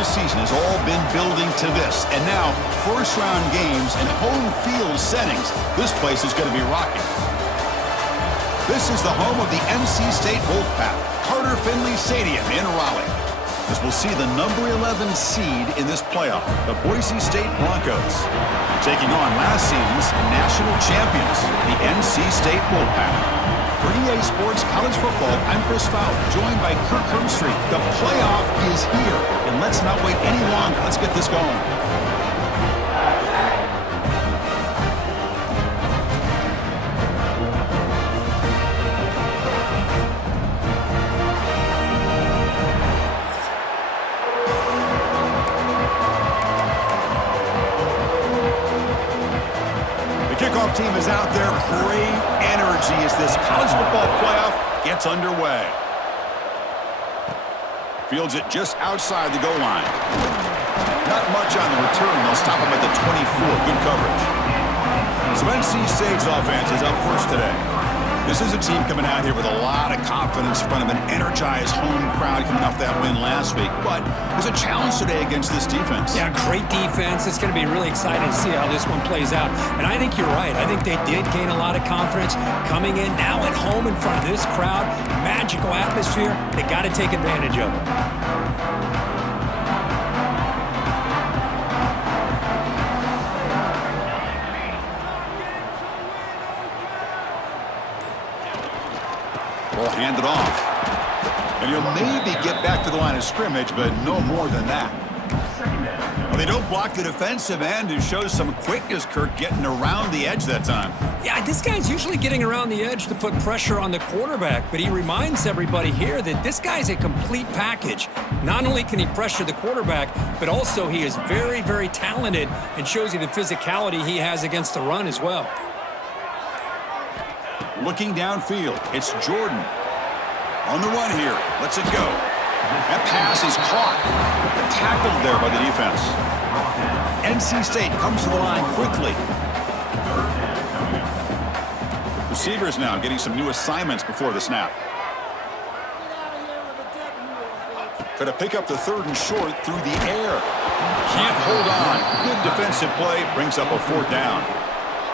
NFL season has all been building to this. And now, first-round games in home field settings. This place is going to be rocking. This is the home of the NC State Wolfpack, Carter Finley Stadium in Raleigh. As we'll see the number 11 seed in this playoff, the Boise State Broncos, taking on last season's national champions, the NC State Wolfpack. For EA Sports College Football, I'm Chris Fowler, joined by Kirk Hermstreet. The playoff is here, and let's not wait any longer. Let's get this going. Kickoff team is out there. Great energy as this college football playoff gets underway. Fields it just outside the goal line. Not much on the return. They'll stop him at the 24. Good coverage. So NC State's offense is up first today. This is a team coming out here with a lot of confidence in front of an energized home crowd coming off that win last week. But there's a challenge today against this defense. Yeah, great defense. It's going to be really exciting to see how this one plays out. And I think you're right. I think they did gain a lot of confidence coming in now at home in front of this crowd. Magical atmosphere. They got to take advantage of it. Will hand it off. And he'll maybe get back to the line of scrimmage, but no more than that. Well, they don't block the defensive end, who shows some quickness, Kirk, getting around the edge that time. Yeah, this guy's usually getting around the edge to put pressure on the quarterback, but he reminds everybody here that this guy's a complete package. Not only can he pressure the quarterback, but also he is very, very talented and shows you the physicality he has against the run as well. Looking downfield, it's Jordan. On the run here, lets it go. That pass is caught. Tackled there by the defense. NC State comes to the line quickly. Receivers now getting some new assignments before the snap. Try to pick up the third and short through the air. Can't hold on. Good defensive play, brings up a fourth down.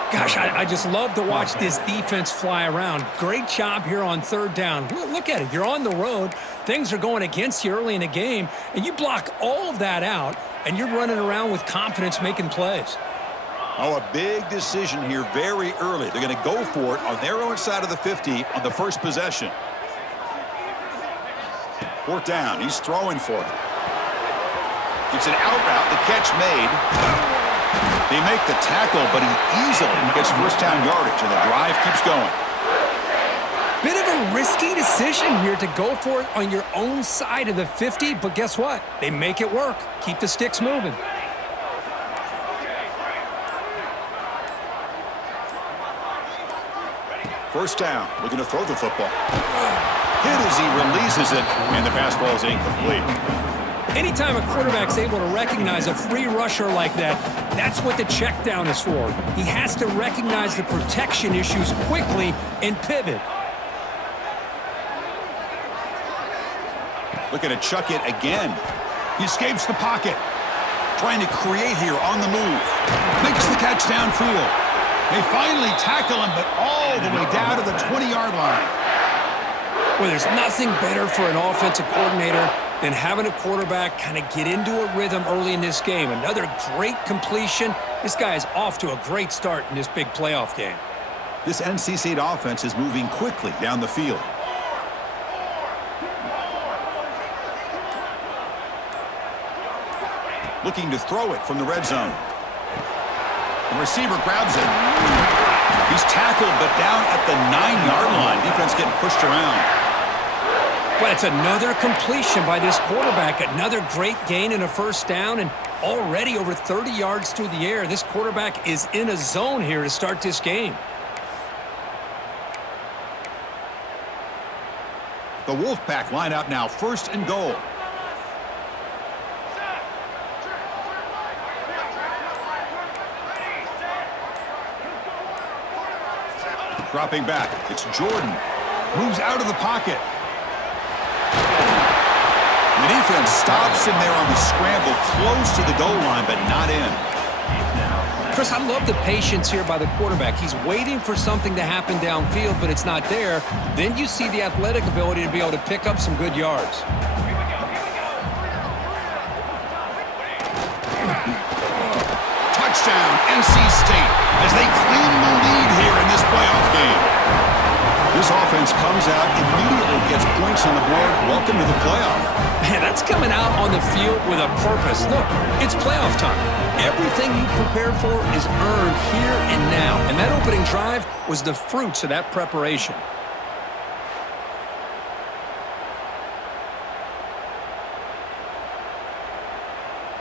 Gosh, I just love to watch this defense fly around. Great job here on third down. Look at it. You're on the road. Things are going against you early in the game, and you block all of that out, and you're running around with confidence making plays. Oh, a big decision here very early. They're going to go for it on their own side of the 50 on the first possession. Fourth down. He's throwing for it. It's an out route. The catch made. They make the tackle, but he easily gets first down yardage, and the drive keeps going. Bit of a risky decision here to go for it on your own side of the 50, but guess what? They make it work. Keep the sticks moving. First down, looking to throw the football. Hit as he releases it, and the pass ball is incomplete. Anytime a quarterback's able to recognize a free rusher like that, that's what the check down is for. He has to recognize the protection issues quickly and pivot. Looking to chuck it again. He escapes the pocket. Trying to create here on the move. Makes the catch downfield. They finally tackle him, but all the way down to the 20-yard line. Well, there's nothing better for an offensive coordinator than having a quarterback kind of get into a rhythm early in this game. Another great completion. This guy is off to a great start in this big playoff game. This NC State offense is moving quickly down the field. Looking to throw it from the red zone. The receiver grabs it. He's tackled, but down at the 9-yard line. Defense getting pushed around. But it's another completion by this quarterback. Another great gain and a first down, and already over 30 yards through the air. This quarterback is in a zone here to start this game. The Wolfpack line up now, first and goal. Dropping back, it's Jordan. Moves out of the pocket. The defense stops him there on the scramble, close to the goal line, but not in. Chris, I love the patience here by the quarterback. He's waiting for something to happen downfield, but it's not there. Then you see the athletic ability to be able to pick up some good yards. Touchdown, NC State, as they claim the lead here in this playoff game. This offense comes out, immediately gets points on the board. Welcome to the playoff. Man, that's coming out on the field with a purpose. Look, it's playoff time. Everything you prepare for is earned here and now. And that opening drive was the fruits of that preparation.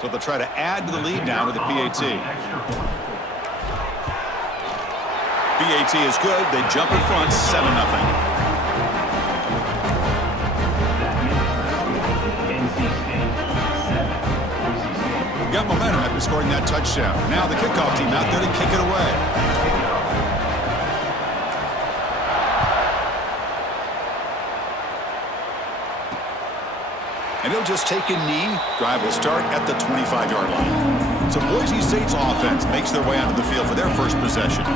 So they'll try to add to the lead now with the PAT. PAT is good. They jump in front, 7-0. Got momentum after scoring that touchdown. Now the kickoff team out there to kick it away. And he'll just take a knee. Drive will start at the 25-yard line. So Boise State's offense makes their way onto the field for their first possession.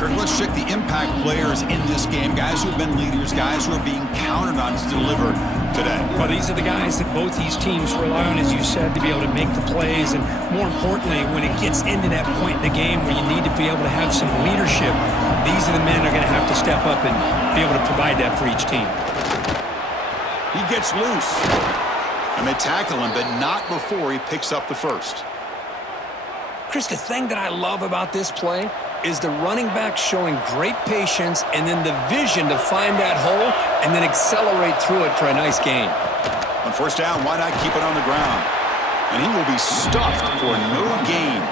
Kirk, let's check the impact players in this game. Guys who have been leaders, guys who are being counted on to deliver today. Well, these are the guys that both these teams rely on, as you said, to be able to make the plays. And more importantly, when it gets into that point in the game where you need to be able to have some leadership, these are the men that are going to have to step up and be able to provide that for each team. He gets loose. And they tackle him, but not before he picks up the first. Chris, the thing that I love about this play is the running back showing great patience and then the vision to find that hole and then accelerate through it for a nice gain. On first down, why not keep it on the ground? And he will be stuffed for no gain.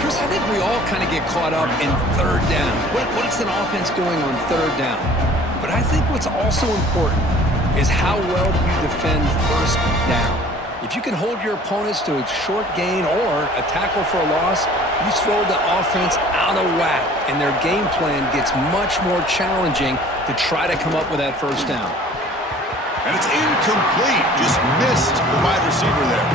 Chris, I think we all kind of get caught up in third down. What's an offense doing on third down? But I think what's also important is how well you defend first down. If you can hold your opponents to a short gain or a tackle for a loss, you throw the offense out of whack, and their game plan gets much more challenging to try to come up with that first down. And it's incomplete. Just missed the wide receiver there.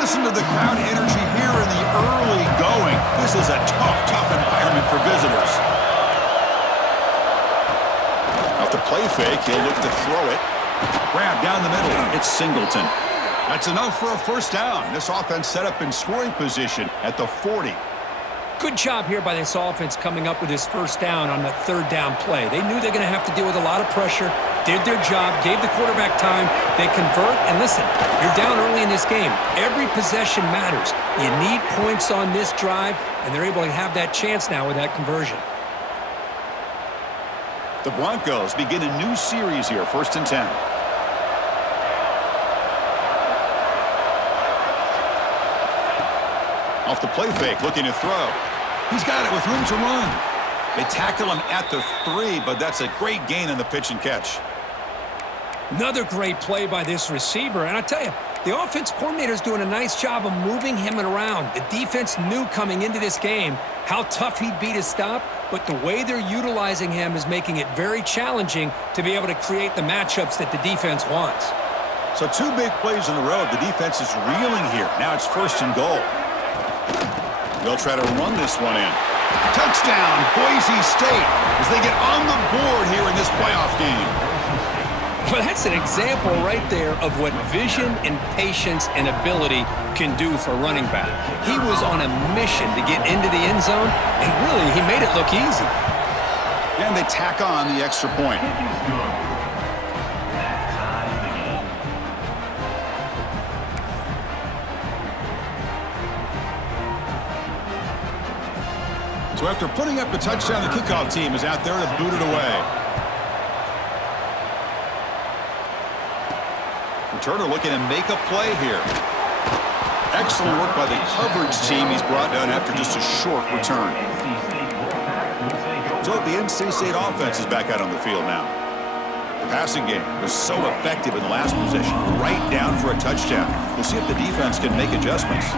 Listen to the crowd energy here in the early going. This is a tough environment for visitors. Off the play fake, he'll look to throw it. Grab down the middle. It's Singleton. That's enough for a first down. This offense set up in scoring position at the 40. Good job here by this offense coming up with this first down on the third down play. They knew they're going to have to deal with a lot of pressure, did their job, gave the quarterback time. They convert, and listen, you're down early in this game. Every possession matters. You need points on this drive, and they're able to have that chance now with that conversion. The Broncos begin a new series here, 1st and 10. Off the play fake, looking to throw. He's got it with room to run. They tackle him at the 3, but that's a great gain on the pitch and catch. Another great play by this receiver, and I tell you, the offense coordinator's doing a nice job of moving him around. The defense knew coming into this game how tough he'd be to stop, but the way they're utilizing him is making it very challenging to be able to create the matchups that the defense wants. So 2 big plays in a row. The defense is reeling here. Now it's 1st and goal. They'll try to run this one in. Touchdown, Boise State, as they get on the board here in this playoff game. Well, that's an example right there of what vision and patience and ability can do for a running back. He was on a mission to get into the end zone, and really, he made it look easy. And they tack on the extra point. So after putting up the touchdown, the kickoff team is out there to boot it away. Returner looking to make a play here. Excellent work by the coverage team he's brought down after just a short return. So the NC State offense is back out on the field now. The passing game was so effective in the last possession, right down for a touchdown. We'll see if the defense can make adjustments.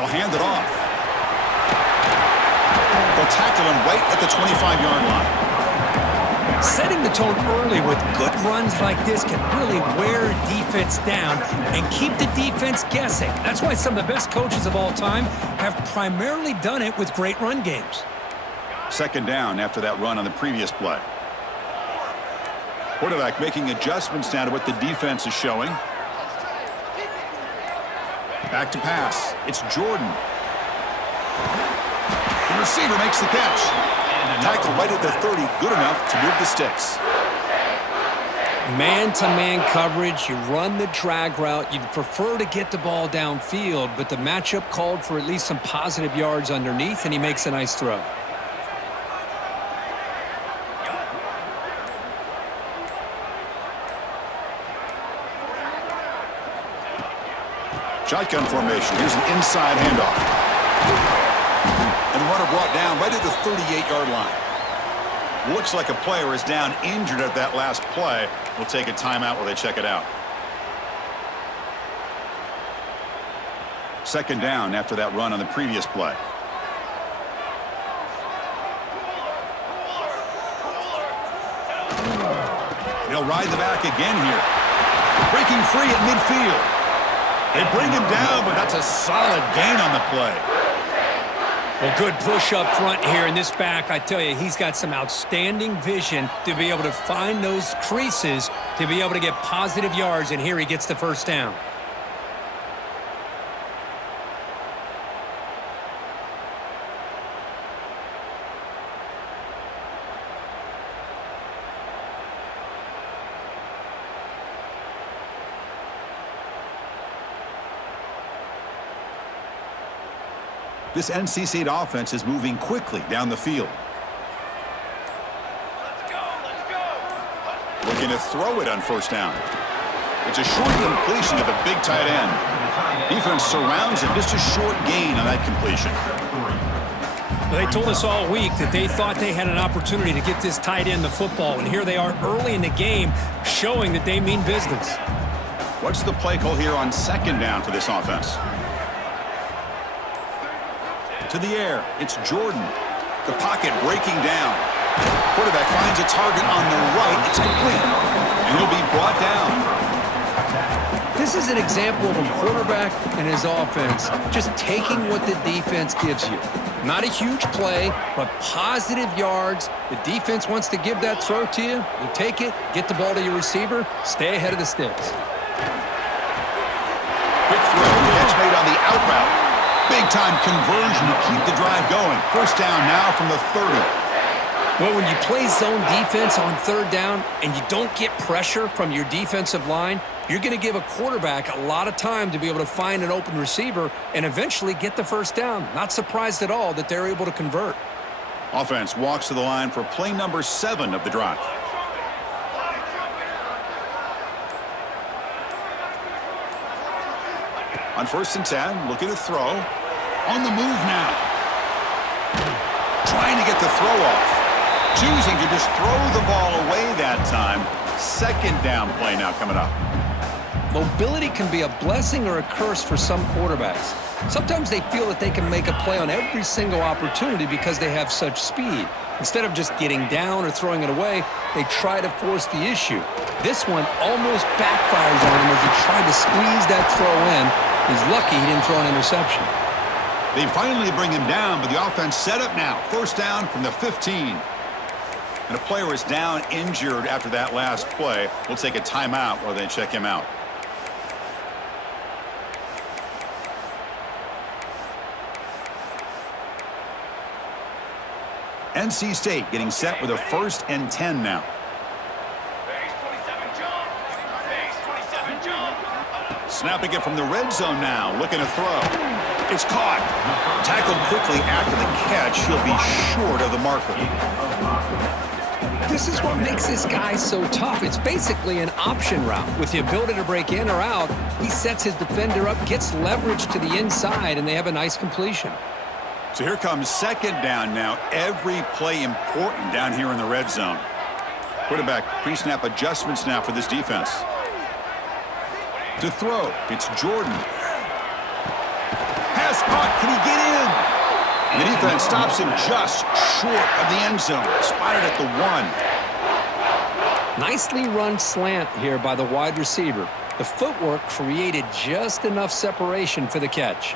They'll hand it off. They'll tackle him right at the 25-yard line. Setting the tone early with good runs like this can really wear a defense down and keep the defense guessing. That's why some of the best coaches of all time have primarily done it with great run games. Second down after that run on the previous play. Quarterback making adjustments now to what the defense is showing. Back to pass. It's Jordan. The receiver makes the catch. Tackle right at the 30, good enough to move the sticks. Man-to-man coverage, you run the drag route. You'd prefer to get the ball downfield, but the matchup called for at least some positive yards underneath, and he makes a nice throw. Shotgun formation. Here's an inside handoff. And runner brought down right at the 38-yard line. Looks like a player is down injured at that last play. We'll take a timeout while they check it out. Second down after that run on the previous play. They'll ride the back again here. Breaking free at midfield. They bring him down, but that's a solid gain on the play. Well, good push up front here in this back. I tell you, he's got some outstanding vision to be able to find those creases, to be able to get positive yards, and here he gets the first down. This NC State offense is moving quickly down the field. Looking to throw it on first down. It's a short completion to the big tight end. Defense surrounds him. Just a short gain on that completion. Well, they told us all week that they thought they had an opportunity to get this tight end the football, and here they are early in the game showing that they mean business. What's the play call here on second down for this offense? To the air, it's Jordan. The pocket breaking down. Quarterback finds a target on the right. It's complete, and he'll be brought down. This is an example of a quarterback and his offense just taking what the defense gives you. Not a huge play, but positive yards. The defense wants to give that throw to you. You take it, get the ball to your receiver, stay ahead of the sticks. Quick throw, catch made on the out route. Big-time conversion to keep the drive going. First down now from the 30. Well, when you play zone defense on third down and you don't get pressure from your defensive line, you're going to give a quarterback a lot of time to be able to find an open receiver and eventually get the first down. Not surprised at all that they're able to convert. Offense walks to the line for play number 7 of the drive. On first and 10, looking to throw. On the move now. Trying to get the throw off. Choosing to just throw the ball away that time. Second down play now coming up. Mobility can be a blessing or a curse for some quarterbacks. Sometimes they feel that they can make a play on every single opportunity because they have such speed. Instead of just getting down or throwing it away, they try to force the issue. This one almost backfires on him as he tried to squeeze that throw in. He's lucky he didn't throw an interception. They finally bring him down, but the offense set up now. First down from the 15. And a player is down injured after that last play. We'll take a timeout while they check him out. NC State getting set with a first and 10 now. Snapping it from the red zone now, looking to throw. It's caught. Tackled quickly after the catch. He'll be short of the marker. This is what makes this guy so tough. It's basically an option route. With the ability to break in or out, he sets his defender up, gets leverage to the inside, and they have a nice completion. So here comes second down now. Every play important down here in the red zone. Quarterback pre-snap adjustments now for this defense. To throw, it's Jordan. Pass It's caught. Can he get in? And the defense stops him just short of the end zone. Spotted at the 1. Nicely run slant here by the wide receiver. The footwork created just enough separation for the catch.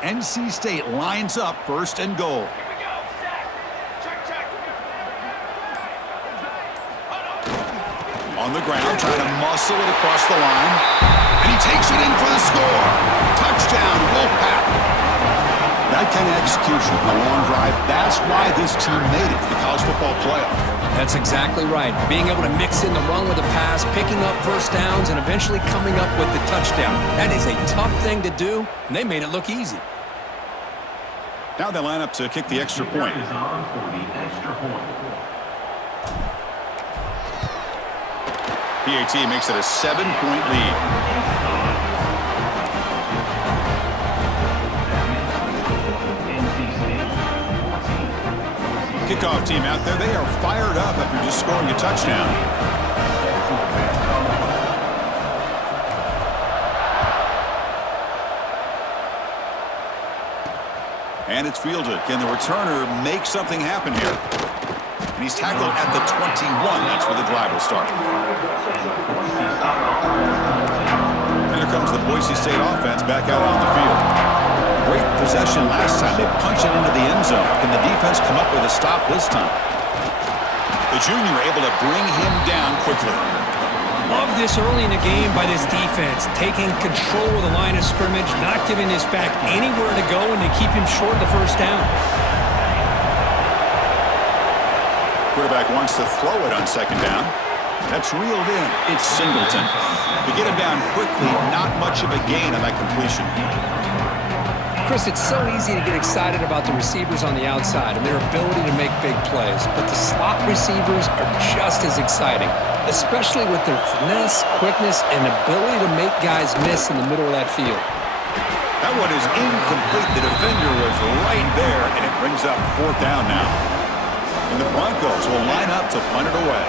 NC State lines up 1st and goal. On the ground, trying to muscle it across the line. And he takes it in for the score. Touchdown, Wolfpack. That kind of execution on a long drive, that's why this team made it to the college football playoff. That's exactly right. Being able to mix in the run with the pass, picking up first downs, and eventually coming up with the touchdown. That is a tough thing to do, and they made it look easy. Now they line up to kick the extra point. PAT makes it a 7-point lead. Kickoff team out there, they are fired up after just scoring a touchdown. And it's fielded. Can the returner make something happen here? And he's tackled at the 21. That's where the drive will start. And here comes the Boise State offense back out on the field. Great possession last time. They punch it into the end zone. Can the defense come up with a stop this time? The junior able to bring him down quickly. Love this early in the game by this defense, taking control of the line of scrimmage, not giving this back anywhere to go, and they keep him short of the first down. Quarterback wants to throw it on 2nd down. That's reeled in. It's Singleton. To get him down quickly, not much of a gain on that completion. Chris, it's so easy to get excited about the receivers on the outside and their ability to make big plays, but the slot receivers are just as exciting, especially with their finesse, quickness, and ability to make guys miss in the middle of that field. That one is incomplete. The defender was right there, and it brings up 4th down now. And the Broncos will line up to punt it away.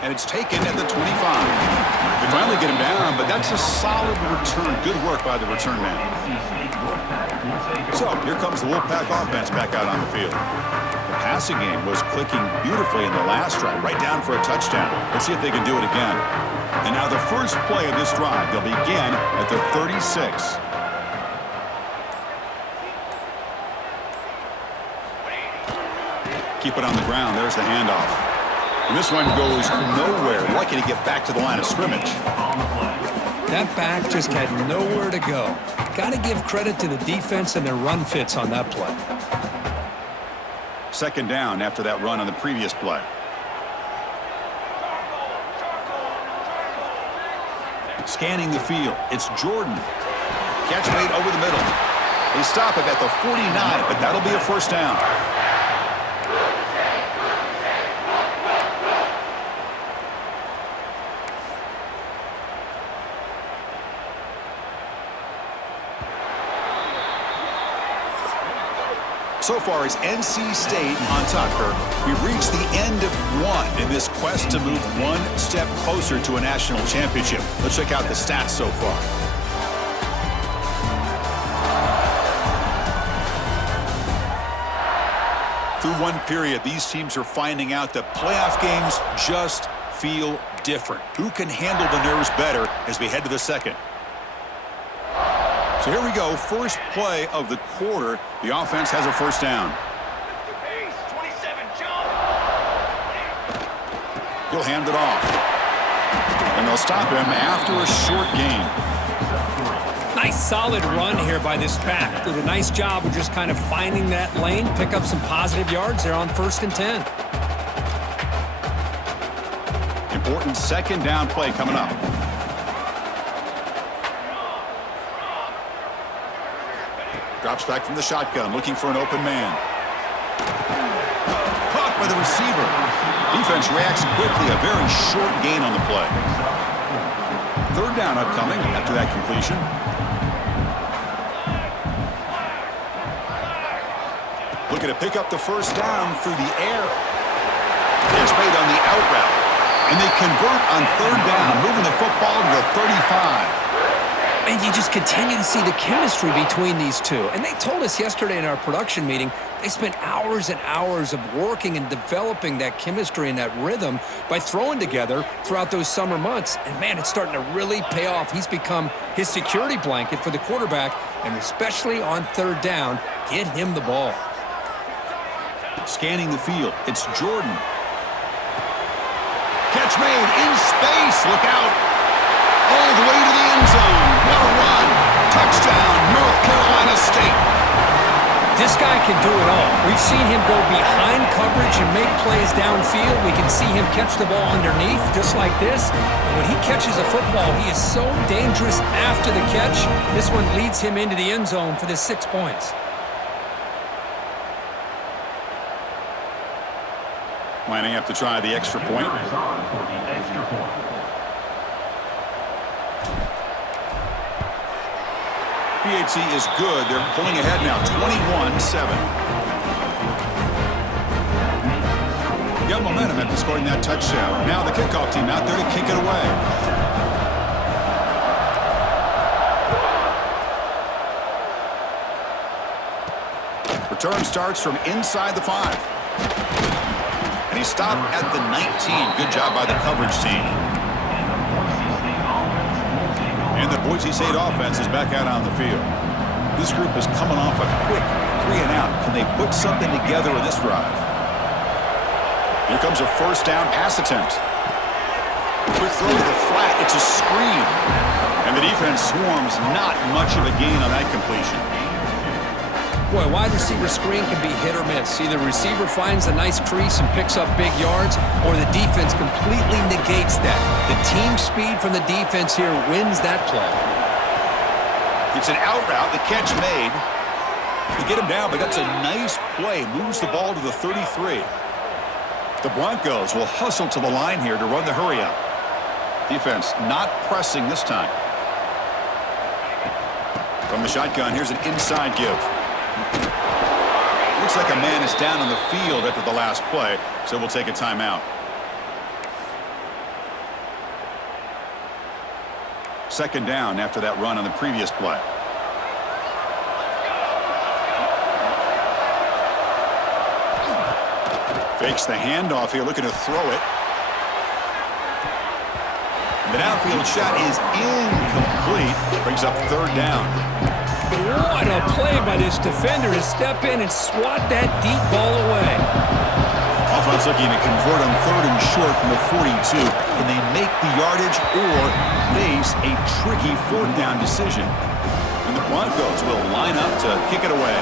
And it's taken at the 25. They finally get him down, but that's a solid return. Good work by the return man. So here comes the Wolfpack offense back out on the field. The passing game was clicking beautifully in the last drive, right down for a touchdown. Let's see if they can do it again. And now the first play of this drive, they'll begin at the 36. Keep it on the ground. There's the handoff. And this one goes nowhere. Lucky to get back to the line of scrimmage. That back just had nowhere to go. Got to give credit to the defense and their run fits on that play. 2nd down after that run on the previous play. Scanning the field. It's Jordan. Catch made over the middle. They stop him at the 49, but that'll be a first down. So far, it's NC State on top here. We've reached the end of one in this quest to move one step closer to a national championship. Let's check out the stats so far. Through one period, these teams are finding out that playoff games just feel different. Who can handle the nerves better as we head to the second? So here we go, first play of the quarter. The offense has a first down. He'll hand it off. And they'll stop him after a short gain. Nice solid run here by this back. Did a nice job of just kind of finding that lane, pick up some positive yards there on 1st and 10. Important second down play coming up. Drops back from the shotgun, looking for an open man. Caught by the receiver. Defense reacts quickly, a very short gain on the play. 3rd down upcoming after that completion. Looking to pick up the first down through the air. It's made on the out route. And they convert on third down, moving the football to the 35. And you just continue to see the chemistry between these two. And they told us yesterday in our production meeting, they spent hours and hours of working and developing that chemistry and that rhythm by throwing together throughout those summer months. And, man, it's starting to really pay off. He's become his security blanket for the quarterback, and especially on third down, get him the ball. Scanning the field, it's Jordan. Catch made in space. Look out. All the way to the end zone. What a run. Touchdown, North Carolina State. This guy can do it all. We've seen him go behind coverage and make plays downfield. We can see him catch the ball underneath just like this. And when he catches a football, he is so dangerous after the catch. This one leads him into the end zone for the 6 points. Lining up to try the extra point. PHC is good. They're pulling ahead now, 21-7. Got momentum after scoring that touchdown. Now the kickoff team out there to kick it away. Return starts from inside the 5. And he stopped at the 19. Good job by the coverage team. And the Boise State offense is back out on the field. This group is coming off a quick 3 and out. Can they put something together in this drive? Here comes a first down pass attempt. Quick throw to the flat. It's a screen. And the defense swarms. Not much of a gain on that completion. Boy, wide receiver screen can be hit or miss. Either receiver finds a nice crease and picks up big yards, or the defense completely negates that. The team speed from the defense here wins that play. It's an out route. The catch made. They get him down, but that's a nice play. Moves the ball to the 33. The Broncos will hustle to the line here to run the hurry up. Defense not pressing this time. From the shotgun, here's an inside give. Looks like a man is down on the field after the last play, so we'll take a timeout. Second down after that run on the previous play. Fakes the handoff here, looking to throw it. The downfield shot is incomplete. Brings up third down. What a play by this defender to step in and swat that deep ball away. Offense looking to convert on third and short from the 42. Can they make the yardage or face a tricky fourth down decision? And the Broncos will line up to kick it away.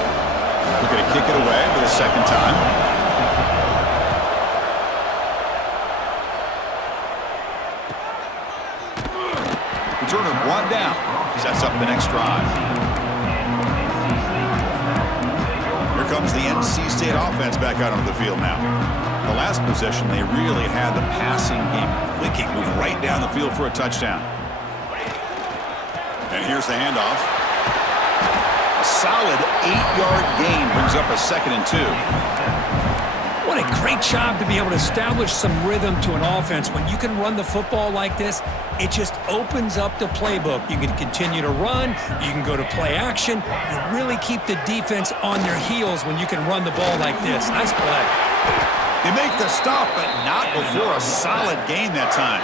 Looking to kick it away for the second time. Returner brought down. Sets up the next drive. Here comes the NC State offense back out onto the field now. The last possession, they really had the passing game clicking, moving right down the field for a touchdown. And here's the handoff. A solid 8-yard gain brings up a 2nd and 2. What a great job to be able to establish some rhythm to an offense. When you can run the football like this, it just opens up the playbook. You can continue to run. You can go to play action. You really keep the defense on their heels when you can run the ball like this. Nice play. They make the stop, but not before a solid gain that time.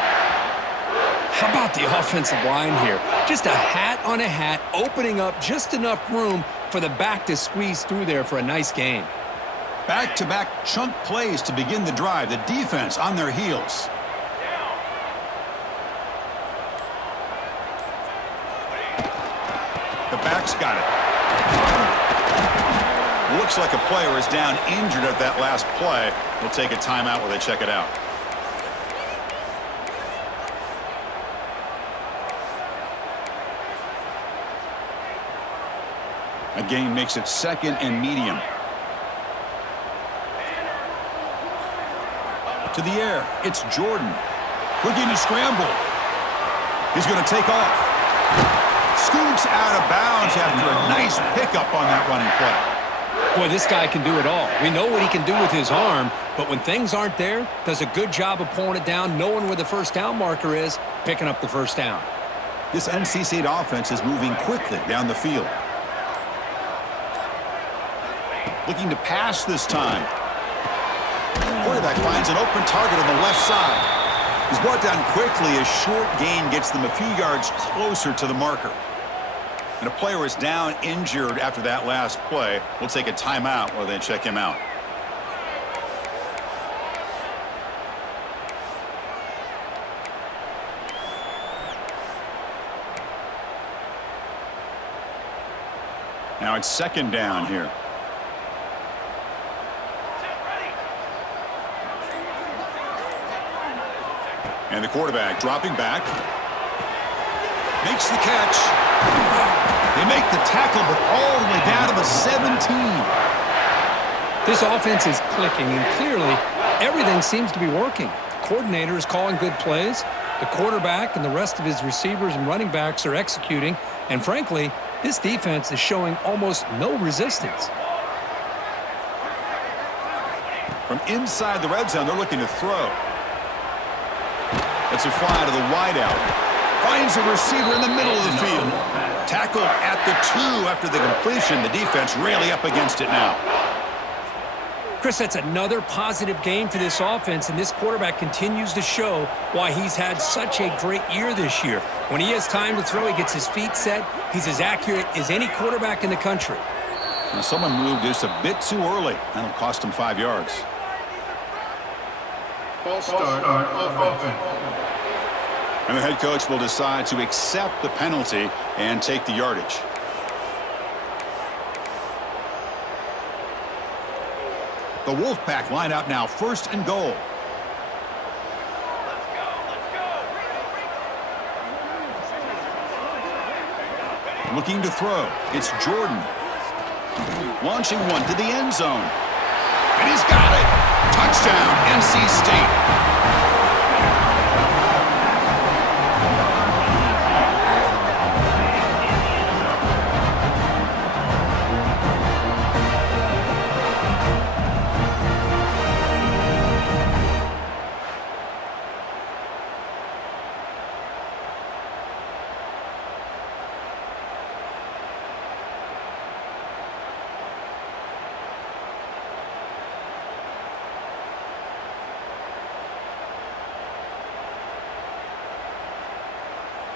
How about the offensive line here? Just a hat on a hat, opening up just enough room for the back to squeeze through there for a nice gain. Back-to-back chunk plays to begin the drive. The defense on their heels. The back's got it. Looks like a player is down injured at that last play. We'll take a timeout while they check it out. A gain makes it 2nd and medium. To the air, it's Jordan. Looking to scramble. He's going to take off. Scoots out of bounds after a nice pickup on that running play. Boy, this guy can do it all. We know what he can do with his arm, but when things aren't there, does a good job of pulling it down, knowing where the first down marker is, picking up the first down. This NC State offense is moving quickly down the field. Looking to pass this time. Quarterback finds an open target on the left side. He's brought down quickly. A short gain gets them a few yards closer to the marker. And a player is down injured after that last play. We'll take a timeout while they check him out. Now it's second down here. And the quarterback dropping back. Makes the catch. They make the tackle, but all the way down to the 17. This offense is clicking, and clearly everything seems to be working. The coordinator is calling good plays. The quarterback and the rest of his receivers and running backs are executing. And frankly, this defense is showing almost no resistance. From inside the red zone, they're looking to throw. That's a fly to the wideout. Finds a receiver in the middle of the field. Tackled at the 2 after the completion. The defense really up against it now. Chris, that's another positive game for this offense, and this quarterback continues to show why he's had such a great year this year. When he has time to throw, he gets his feet set. He's as accurate as any quarterback in the country. Now someone moved just a bit too early. That'll cost him 5 yards. False start of offense. And the head coach will decide to accept the penalty and take the yardage. The Wolfpack line up now, first and goal. Looking to throw. It's Jordan. Launching one to the end zone. And he's got it. Touchdown, NC State.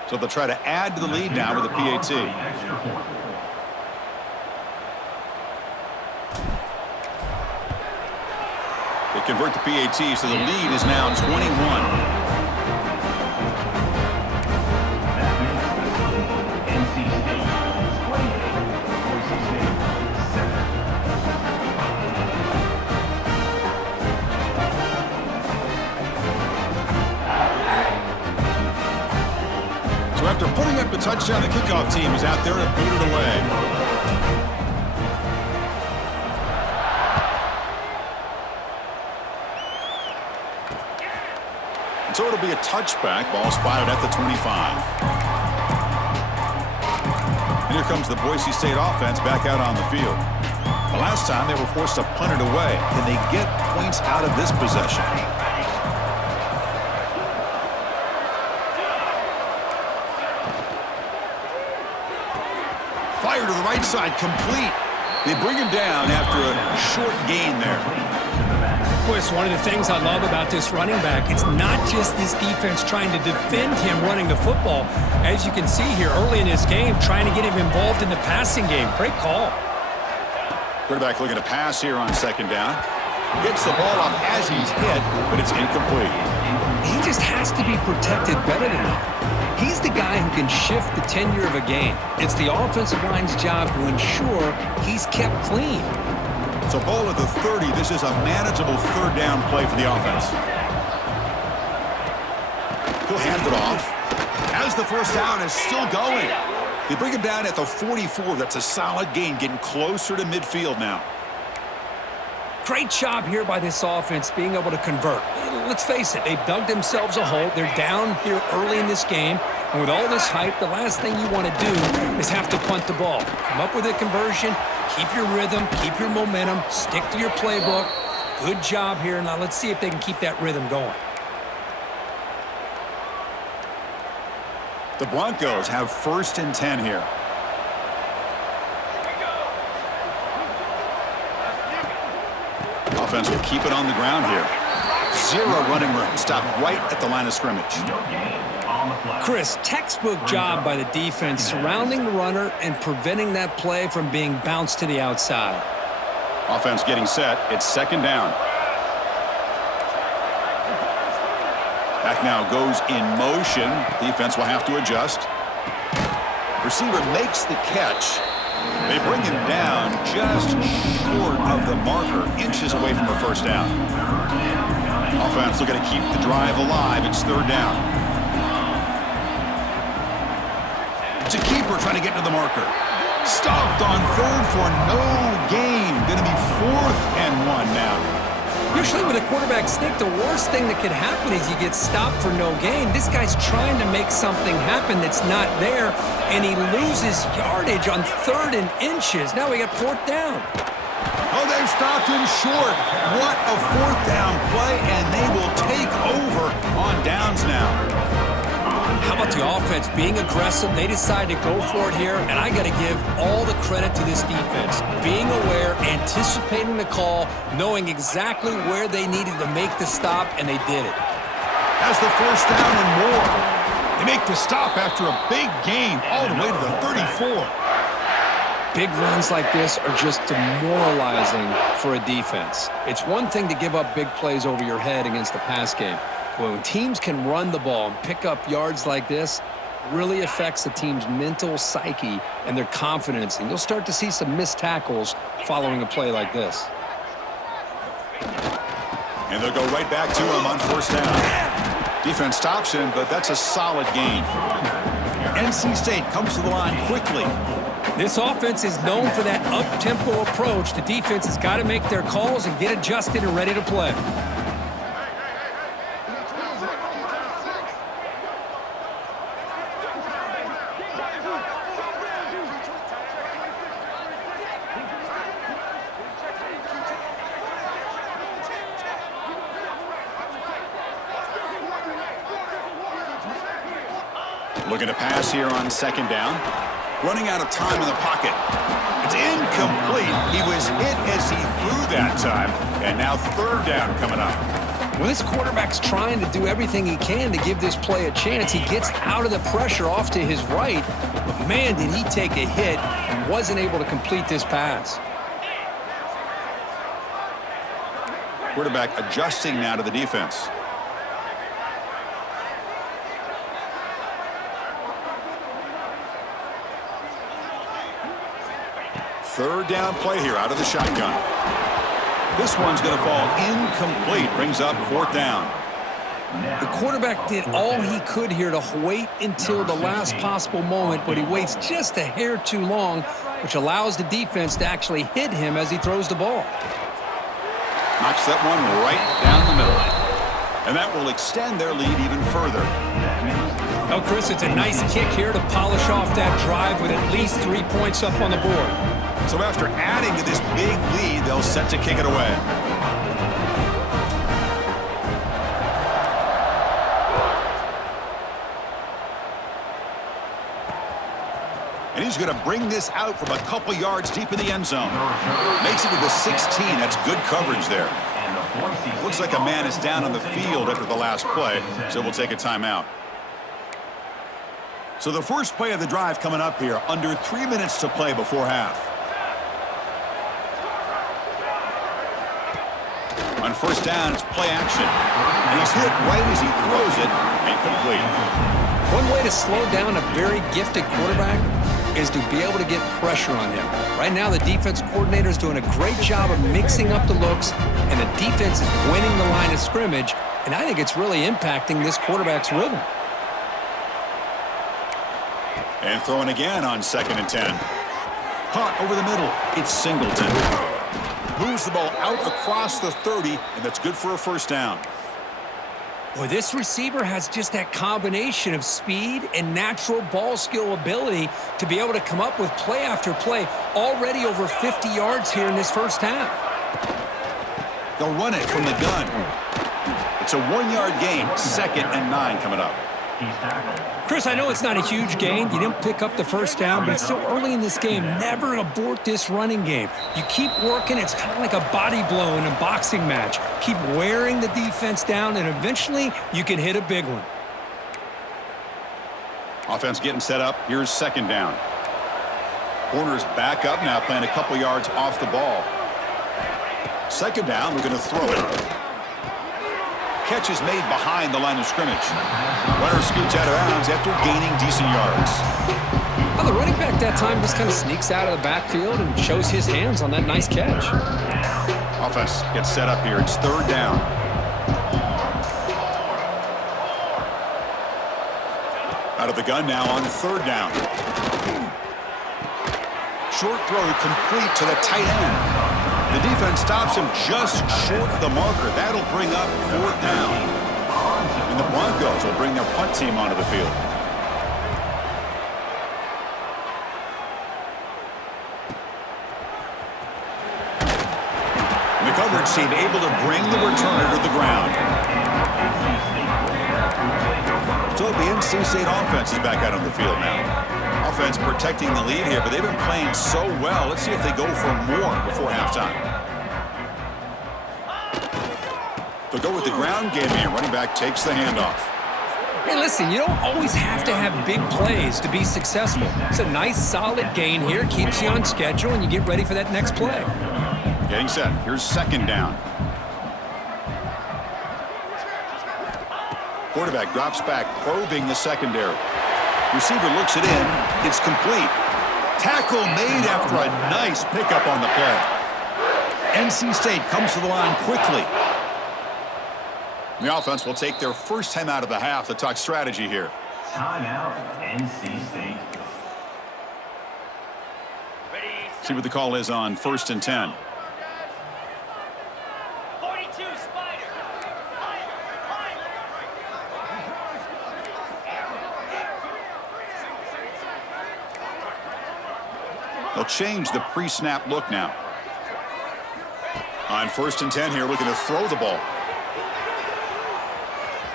So they'll try to add to the lead now with a PAT. They convert the PAT, so the lead is now 21. After putting up a touchdown, the kickoff team is out there to boot it away. And so it'll be a touchback. Ball spotted at the 25. And here comes the Boise State offense back out on the field. The last time they were forced to punt it away. Can they get points out of this possession? Fire to the right side, complete. They bring him down after a short gain there. Boy, it's one of the things I love about this running back. It's not just this defense trying to defend him running the football. As you can see here early in this game, trying to get him involved in the passing game. Great call. Quarterback looking to pass here on second down. Gets the ball off as he's hit, but it's incomplete. He just has to be protected better than that. He's the guy who can shift the tenure of a game. It's the offensive line's job to ensure he's kept clean. So ball at the 30. This is a manageable third down play for the offense. He'll hand it off. As the first down is still going. They bring him down at the 44. That's a solid gain, getting closer to midfield now. Great job here by this offense being able to convert. Let's face it, they've dug themselves a hole. They're down here early in this game. And with all this hype, the last thing you want to do is have to punt the ball. Come up with a conversion, keep your rhythm, keep your momentum, stick to your playbook. Good job here. Now let's see if they can keep that rhythm going. The Broncos have 1st and 10 here. Offense will keep it on the ground here. 0 running room. Stop right at the line of scrimmage. Chris, textbook job by the defense surrounding the runner and preventing that play from being bounced to the outside. Offense getting set. It's 2nd down. Back now goes in motion. Defense will have to adjust. Receiver makes the catch. They bring him down just short of the marker, inches away from a 1st down. Offense looking to keep the drive alive. It's 3rd down. It's a keeper trying to get to the marker. Stopped on 3rd for no gain. Going to be 4th and 1 now. Usually with a quarterback sneak, the worst thing that could happen is you get stopped for no gain. This guy's trying to make something happen that's not there, and he loses yardage on 3rd and inches. Now we got 4th down. Oh, they've stopped him short. What a 4th down play, and they will take over on downs now. How about the offense being aggressive? They decide to go for it here, and I got to give all the credit to this defense. Being aware, anticipating the call, knowing exactly where they needed to make the stop, and they did it. Has the 1st down and more. They make the stop after a big gain all the way to the 34. Big runs like this are just demoralizing for a defense. It's one thing to give up big plays over your head against the pass game. When teams can run the ball and pick up yards like this, really affects the team's mental psyche and their confidence. And you'll start to see some missed tackles following a play like this. And they'll go right back to him on 1st down. Defense stops him, but that's a solid gain. NC State comes to the line quickly. This offense is known for that up-tempo approach. The defense has got to make their calls and get adjusted and ready to play. Looking to pass here on 2nd down. Running out of time in the pocket. It's incomplete. He was hit as he threw that time. And now 3rd down coming up. Well, this quarterback's trying to do everything he can to give this play a chance. He gets out of the pressure off to his right. But, man, did he take a hit and wasn't able to complete this pass. Quarterback adjusting now to the defense. Third down play here out of the shotgun. This one's going to fall incomplete. Brings up 4th down. The quarterback did all he could here to wait until the last possible moment, but he waits just a hair too long, which allows the defense to actually hit him as he throws the ball. Knocks that one right down the middle. And that will extend their lead even further. Oh, Chris, it's a nice kick here to polish off that drive with at least 3 points up on the board. So after adding to this big lead, they'll set to kick it away. And he's going to bring this out from a couple yards deep in the end zone. Makes it to the 16. That's good coverage there. Looks like a man is down on the field after the last play, so we'll take a timeout. So the first play of the drive coming up here, under 3 minutes to play before half. On first down, it's play action. And he's hit right as he throws it, incomplete. One way to slow down a very gifted quarterback is to be able to get pressure on him. Right now, the defense coordinator is doing a great job of mixing up the looks, and the defense is winning the line of scrimmage, and I think it's really impacting this quarterback's rhythm. And throwing again on 2nd and 10. Caught over the middle. It's Singleton. Moves the ball out across the 30, and that's good for a first down. Boy, this receiver has just that combination of speed and natural ball skill ability to be able to come up with play after play, already over 50 yards here in this first half. They'll run it from the gun. It's a 1-yard gain, 2nd and 9 coming up. Chris, I know it's not a huge gain. You didn't pick up the first down, but it's still early in this game. Never abort this running game. You keep working. It's kind of like a body blow in a boxing match. Keep wearing the defense down, and eventually you can hit a big one. Offense getting set up. Here's 2nd down. Corners back up now, playing a couple yards off the ball. 2nd down, we're going to throw it. Catch is made behind the line of scrimmage. Runner scoots out of bounds after gaining decent yards. Well, the running back that time just kind of sneaks out of the backfield and shows his hands on that nice catch. Offense gets set up here. It's 3rd down. Out of the gun now on 3rd down. Short throw complete to the tight end. The defense stops him just short of the marker. That'll bring up 4th down. And the Broncos will bring their punt team onto the field. The coverage team able to bring the returner to the ground. So the NC State offense is back out on the field now. Offense protecting the lead here, but they've been playing so well. Let's see if they go for more before halftime. They'll go with the ground game here. Running back takes the handoff. Hey, listen, you don't always have to have big plays to be successful. It's a nice, solid gain here. Keeps you on schedule, and you get ready for that next play. Getting set. Here's 2nd down. Quarterback drops back, probing the secondary. Receiver looks it in. It's complete. Tackle made after a nice pickup on the play. NC State comes to the line quickly. The offense will take their first time out of the half to talk strategy here. Timeout, NC State. See what the call is on 1st and 10. 42 Spider. They'll change the pre-snap look now. On 1st and 10 here, looking to throw the ball.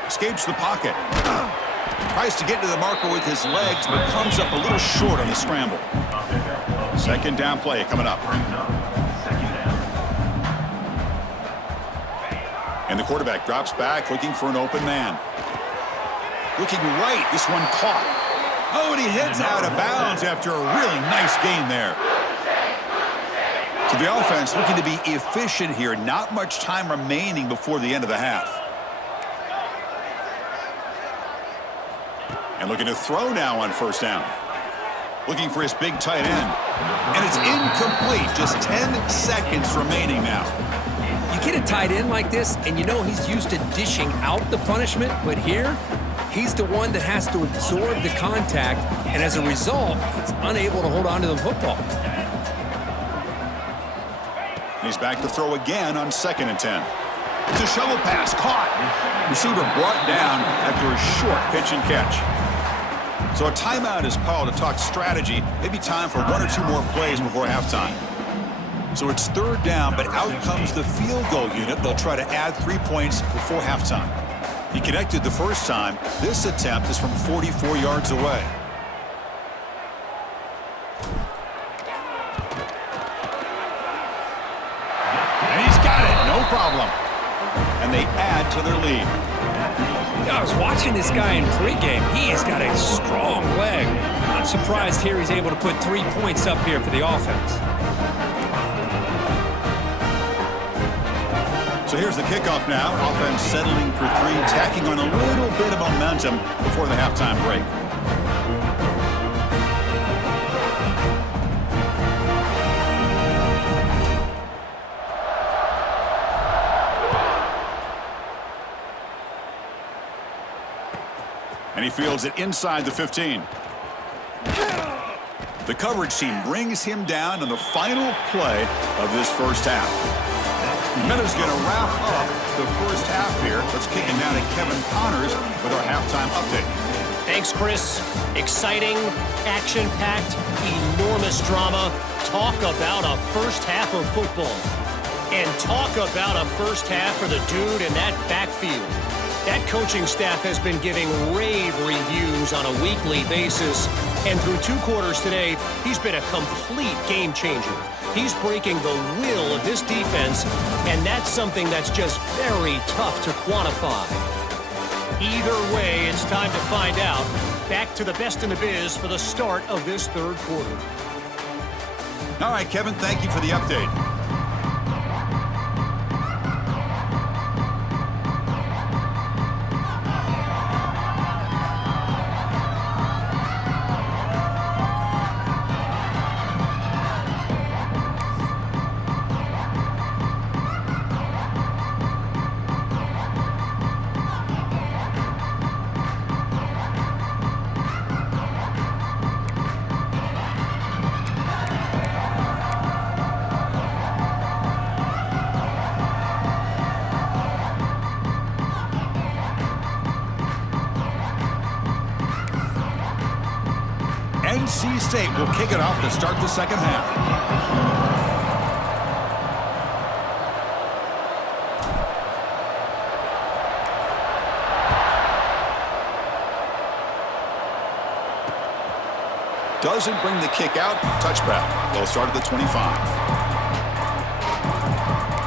Escapes the pocket. Tries to get to the marker with his legs, but comes up a little short on the scramble. 2nd down play coming up. And the quarterback drops back, looking for an open man. Looking right, this one caught. Oh, and he heads out of bounds after a really nice gain there. So the offense looking to be efficient here. Not much time remaining before the end of the half. And looking to throw now on 1st down. Looking for his big tight end. And it's incomplete. Just 10 seconds remaining now. You get a tight end like this, and you know he's used to dishing out the punishment, but here, he's the one that has to absorb the contact, and as a result, he's unable to hold on to the football. He's back to throw again on 2nd and 10. It's a shovel pass, caught. Receiver brought down after a short pitch and catch. So a timeout is called to talk strategy. Maybe time for 1 or 2 more plays before halftime. So it's 3rd down, but out comes the field goal unit. They'll try to add 3 points before halftime. He connected the first time. This attempt is from 44 yards away. And he's got it, no problem. And they add to their lead. I was watching this guy in pregame. He has got a strong leg. Not surprised here he's able to put 3 points up here for the offense. So here's the kickoff now. Offense settling for 3, tacking on a little bit of momentum before the halftime break. And he fields it inside the 15. The coverage team brings him down on the final play of this first half. Minutes going to wrap up the first half here. Let's kick it down to Kevin Connors with our halftime update. Thanks, Chris. Exciting, action-packed, enormous drama. Talk about a first half of football. And talk about a first half for the dude in that backfield. That coaching staff has been giving rave reviews on a weekly basis. And through 2 quarters today, he's been a complete game changer. He's breaking the will of this defense, and that's something that's just very tough to quantify. Either way, it's time to find out. Back to the best in the biz for the start of this 3rd quarter. All right, Kevin, thank you for the update. NC State will kick it off to start the second half. Doesn't bring the kick out. Touchback. They'll start at the 25.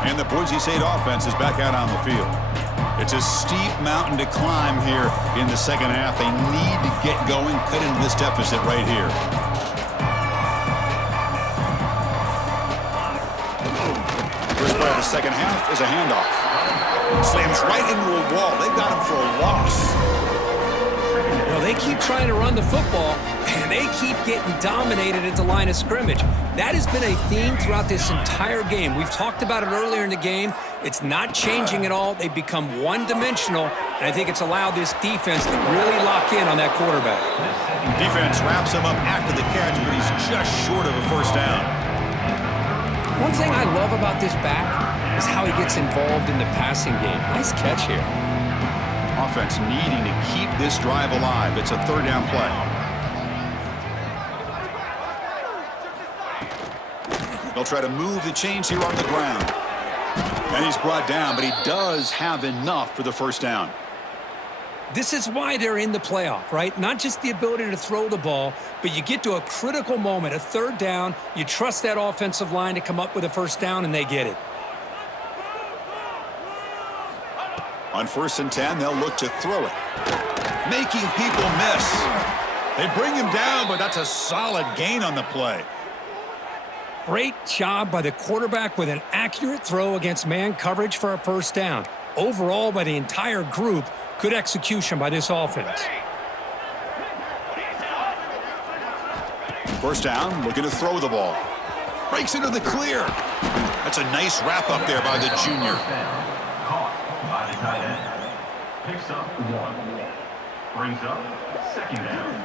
And the Boise State offense is back out on the field. It's a steep mountain to climb here in the second half. They need to get going, cut into this deficit right here. First play of the second half is a handoff. Slams right into a wall. They've got him for a loss. Well, they keep trying to run the football, and they keep getting dominated at the line of scrimmage. That has been a theme throughout this entire game. We've talked about it earlier in the game. It's not changing at all. They've become one-dimensional, and I think it's allowed this defense to really lock in on that quarterback. Defense wraps him up after the catch, but he's just short of a first down. One thing I love about this back is how he gets involved in the passing game. Nice catch here. Offense needing to keep this drive alive. It's a 3rd down play. They'll try to move the chains here on the ground. And he's brought down, but he does have enough for the first down. This is why they're in the playoff, right? Not just the ability to throw the ball, but you get to a critical moment, a 3rd down. You trust that offensive line to come up with a first down, and they get it. On 1st and 10, they'll look to throw it. Making people miss. They bring him down, but that's a solid gain on the play. Great job by the quarterback with an accurate throw against man coverage for a first down. Overall, by the entire group, good execution by this offense. First down, looking to throw the ball. Breaks into the clear. That's a nice wrap up there by the junior. Caught by the tight end. Picks up 1. Brings up 2nd down.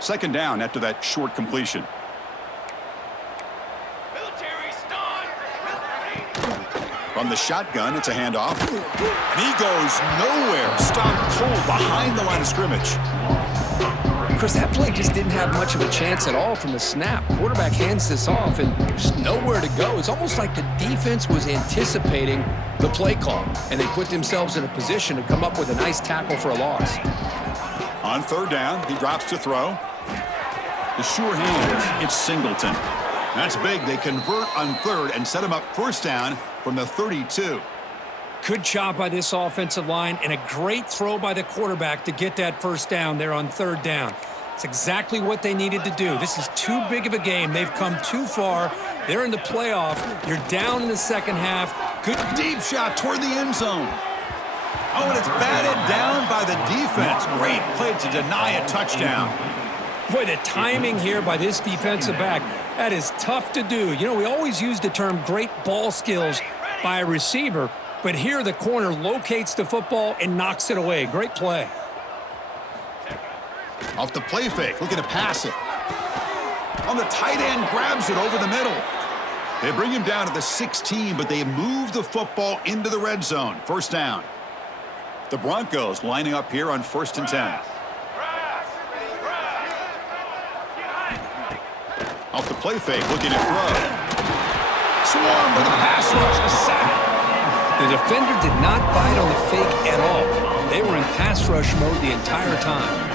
Second down after that short completion. From the shotgun, it's a handoff. And he goes nowhere. Stopped cold behind the line of scrimmage. Chris, that play just didn't have much of a chance at all from the snap. Quarterback hands this off, and there's nowhere to go. It's almost like the defense was anticipating the play call, and they put themselves in a position to come up with a nice tackle for a loss. On 3rd down, he drops to throw. The sure hands, it's Singleton. That's big. They convert on 3rd and set him up first down from the 32. Good job by this offensive line and a great throw by the quarterback to get that first down there on 3rd down. It's exactly what they needed to do. This is too big of a game. They've come too far. They're in the playoff. You're down in the second half. Good deep shot toward the end zone. Oh, and it's batted down by the defense. Great play to deny a touchdown. Boy, the timing here by this defensive back, that is tough to do. You know, we always use the term great ball skills by a receiver, but here the corner locates the football and knocks it away. Great play. Off the play fake, looking to pass it. On the tight end, grabs it over the middle. They bring him down to the 16, but they move the football into the red zone. First down. The Broncos lining up here on 1st and 10. Off the play fake, looking to throw. Swarm with a pass rush, a sack. The defender did not bite on the fake at all. They were in pass rush mode the entire time.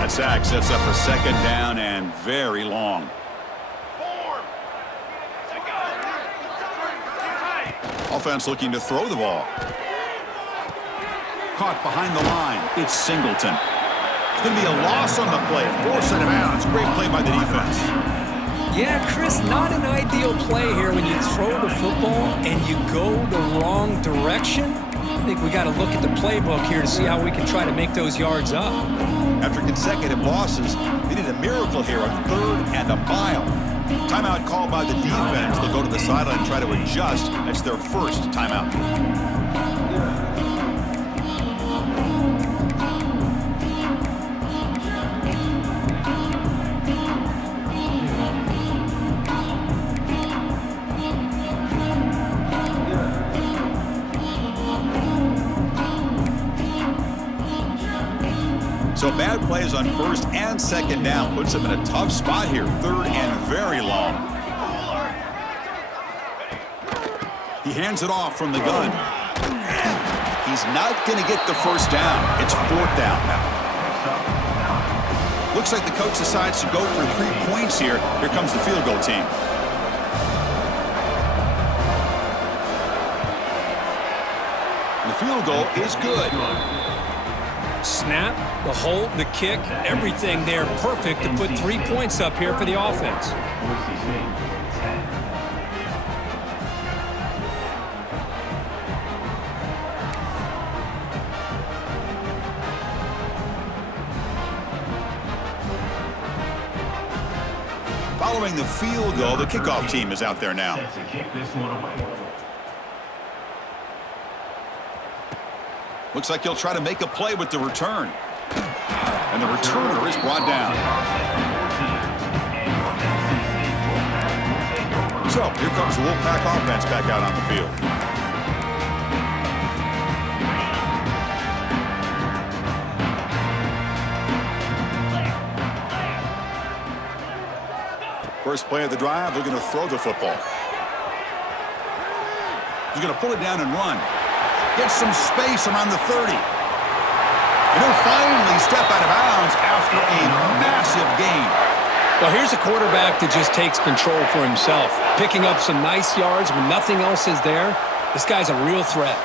That sack sets up a 2nd down and very long. Offense looking to throw the ball. Caught behind the line. It's Singleton. It's going to be a loss on the play. Forced out of bounds. Great play by the defense. Yeah, Chris, not an ideal play here when you throw the football and you go the wrong direction. I think we got to look at the playbook here to see how we can try to make those yards up. After consecutive losses, they did a miracle here on 3rd and a mile. Timeout called by the defense. They'll go to the sideline and try to adjust. That's their first timeout. So bad plays on 1st and 2nd down puts them in a tough spot here. 3rd and very long. He hands it off from the gun. He's not going to get the first down. It's 4th down now. Looks like the coach decides to go for 3 points here. Here comes the field goal team. The field goal is good. Snap, the hold, the kick, everything there perfect to put 3 points up here for the offense. Following the field goal, the kickoff team is out there now. Looks like he'll try to make a play with the return. And the returner is brought down. So, here comes the Wolfpack offense back out on the field. First play of the drive, they're going to throw the football. He's going to pull it down and run. Gets some space around the 30. And he'll finally step out of bounds after a massive gain. Well, here's a quarterback that just takes control for himself, picking up some nice yards when nothing else is there. This guy's a real threat.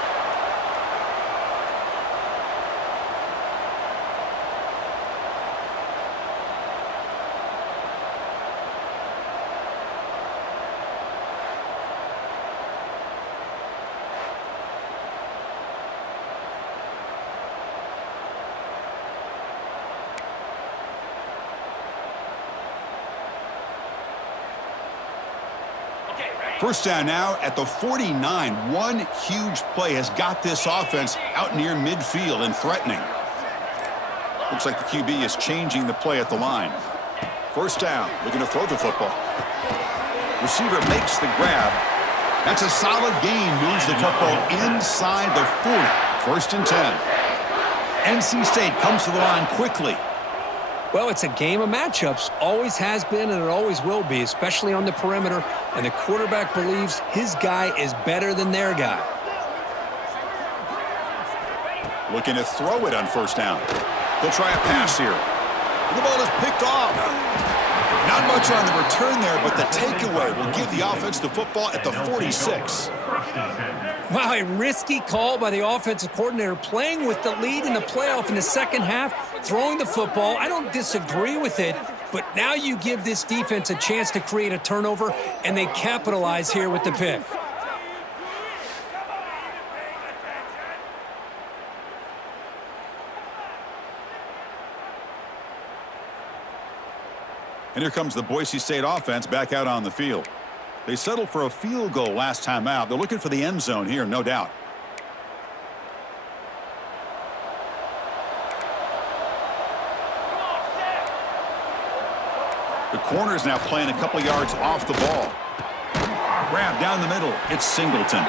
First down now at the 49. One huge play has got this offense out near midfield and threatening. Looks like the QB is changing the play at the line. First down, looking to throw the football. Receiver makes the grab. That's a solid gain, moves the football inside the 40. First and 10. NC State comes to the line quickly. Well, it's a game of matchups. Always has been and it always will be, especially on the perimeter. And the quarterback believes his guy is better than their guy. Looking to throw it on first down. He'll try a pass here. The ball is picked off. Not much on the return there, but the takeaway will give the offense the football at the 46. Wow, a risky call by the offensive coordinator, playing with the lead in the playoff in the second half, throwing the football. I don't disagree with it, but now you give this defense a chance to create a turnover, and they capitalize here with the pick. And here comes the Boise State offense back out on the field. They settled for a field goal last time out. They're looking for the end zone here, no doubt. The corner's now playing a couple yards off the ball. Grab down the middle. It's Singleton.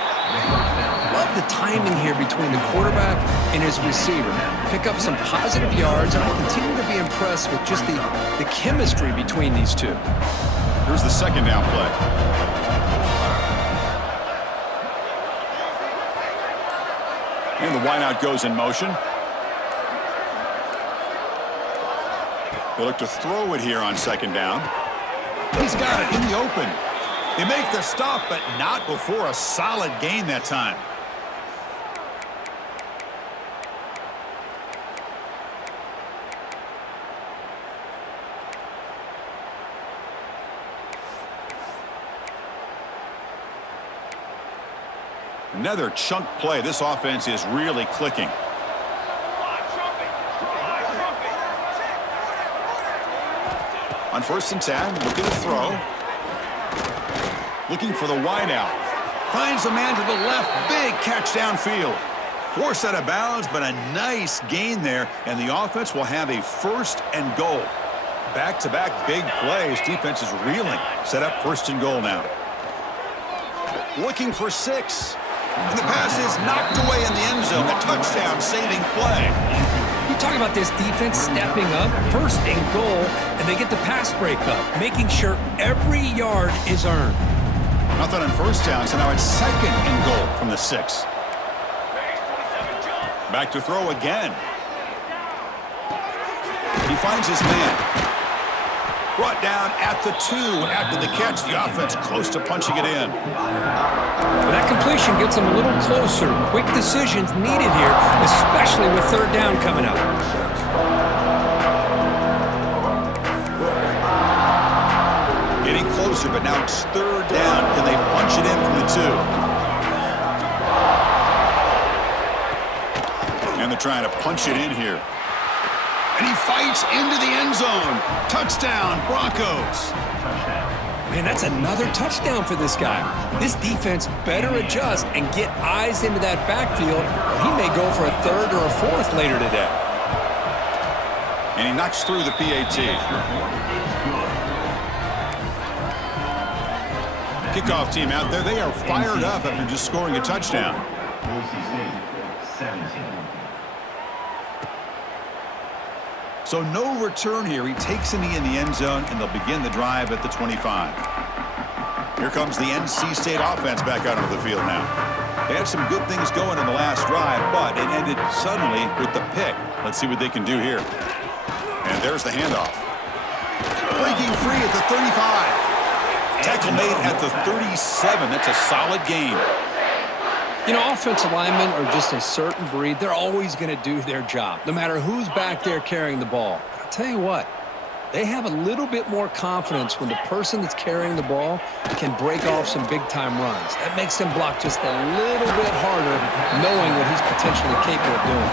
Love the timing here between the quarterback and his receiver. Pick up some positive yards, and I continue to be impressed with just the chemistry between these two. Here's the second down play. And the wideout goes in motion. They look to throw it here on second down. He's got it in the open. They make the stop, but not before a solid gain that time. Another chunk play. This offense is really clicking. On 1st and 10, looking to throw. Looking for the wideout. Finds a man to the left. Big catch downfield. Forced out of bounds, but a nice gain there. And the offense will have a 1st and goal. Back-to-back big plays. Defense is reeling. Set up 1st and goal now. Looking for 6. And the pass is knocked away in the end zone. A touchdown-saving play. You talk about this defense stepping up, 1st and goal, and they get the pass breakup, making sure every yard is earned. Nothing on 1st down, so now it's 2nd and goal from the 6. Back to throw again. He finds his man. Brought down at the 2 after the catch. The offense close to punching it in. That completion gets them a little closer. Quick decisions needed here, especially with 3rd down coming up. Getting closer, but now it's 3rd down. Can they punch it in from the 2? And they're trying to punch it in here. And he fights into the end zone. Touchdown, Broncos. Man, that's another touchdown for this guy. This defense better adjust and get eyes into that backfield. He may go for a 3rd or a 4th later today. And he knocks through the PAT. Kickoff team out there. They are fired up after just scoring a touchdown. Boise State, 17. So no return here. He takes a knee in the end zone, and they'll begin the drive at the 25. Here comes the NC State offense back out onto the field now. They had some good things going in the last drive, but it ended suddenly with the pick. Let's see what they can do here. And there's the handoff. Breaking free at the 35. Tackle made at the 37. That's a solid gain. You know, offensive linemen are just a certain breed. They're always going to do their job, no matter who's back there carrying the ball. I'll tell you what, they have a little bit more confidence when the person that's carrying the ball can break off some big-time runs. That makes them block just a little bit harder, knowing what he's potentially capable of doing.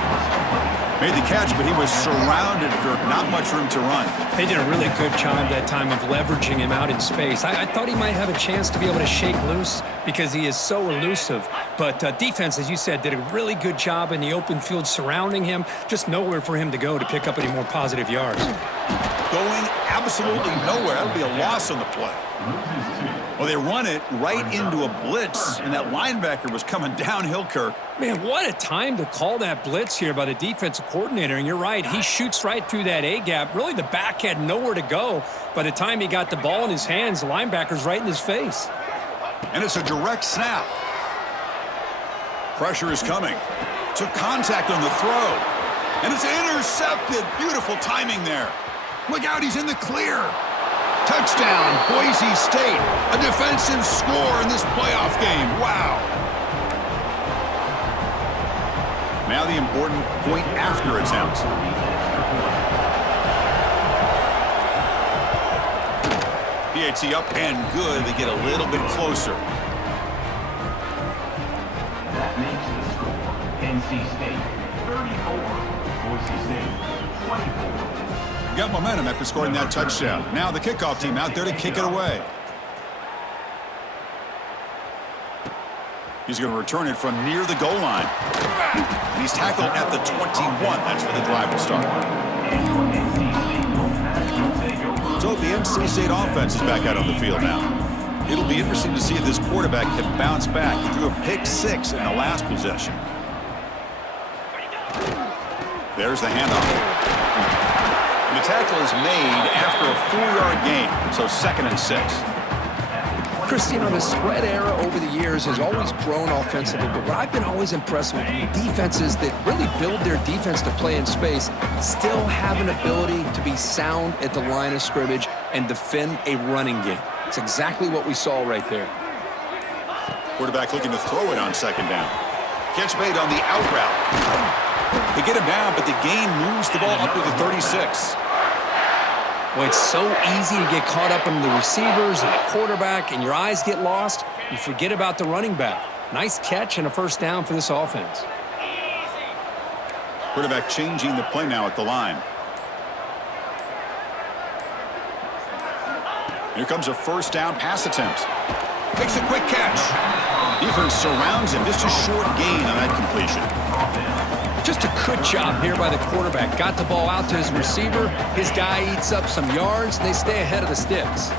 Made the catch, but he was surrounded for not much room to run. They did a really good job that time of leveraging him out in space. I thought he might have a chance to be able to shake loose because he is so elusive. But defense, as you said, did a really good job in the open field surrounding him. Just nowhere for him to go to pick up any more positive yards. Going absolutely nowhere. That'll be a loss on the play. Well, they run it right into a blitz, and that linebacker was coming downhill, Kirk. Man, what a time to call that blitz here by the defensive coordinator. And you're right, he shoots right through that A-gap. Really, the back had nowhere to go. By the time he got the ball in his hands, the linebacker's right in his face. And it's a direct snap. Pressure is coming. Took contact on the throw. And it's intercepted. Beautiful timing there. Look out, he's in the clear. Touchdown, Boise State. A defensive score in this playoff game. Wow. Now the important point after attempt. PAT up and good. They get a little bit closer. That makes the score NC State 34, Boise State 24. Got momentum after scoring that touchdown. Now the kickoff team out there to kick it away. He's going to return it from near the goal line. And he's tackled at the 21. That's where the drive will start. So the NC State offense is back out on the field now. It'll be interesting to see if this quarterback can bounce back. He threw a pick-6 in the last possession. There's the handoff. And the tackle is made after a 4-yard gain, so 2nd and 6. Chris, you know, the spread era over the years has always grown offensively, but what I've been always impressed with defenses that really build their defense to play in space still have an ability to be sound at the line of scrimmage and defend a running game. It's exactly what we saw right there. Quarterback looking to throw it on 2nd down. Catch made on the out route. They get him down, but the gain moves the ball up to the 36. Well, it's so easy to get caught up in the receivers and the quarterback, and your eyes get lost. You forget about the running back. Nice catch and a 1st down for this offense. Quarterback changing the play now at the line. Here comes a 1st down pass attempt. Makes a quick catch. Defense surrounds him. Just a short gain on that completion. Just a good job here by the quarterback. Got the ball out to his receiver. His guy eats up some yards. They stay ahead of the sticks.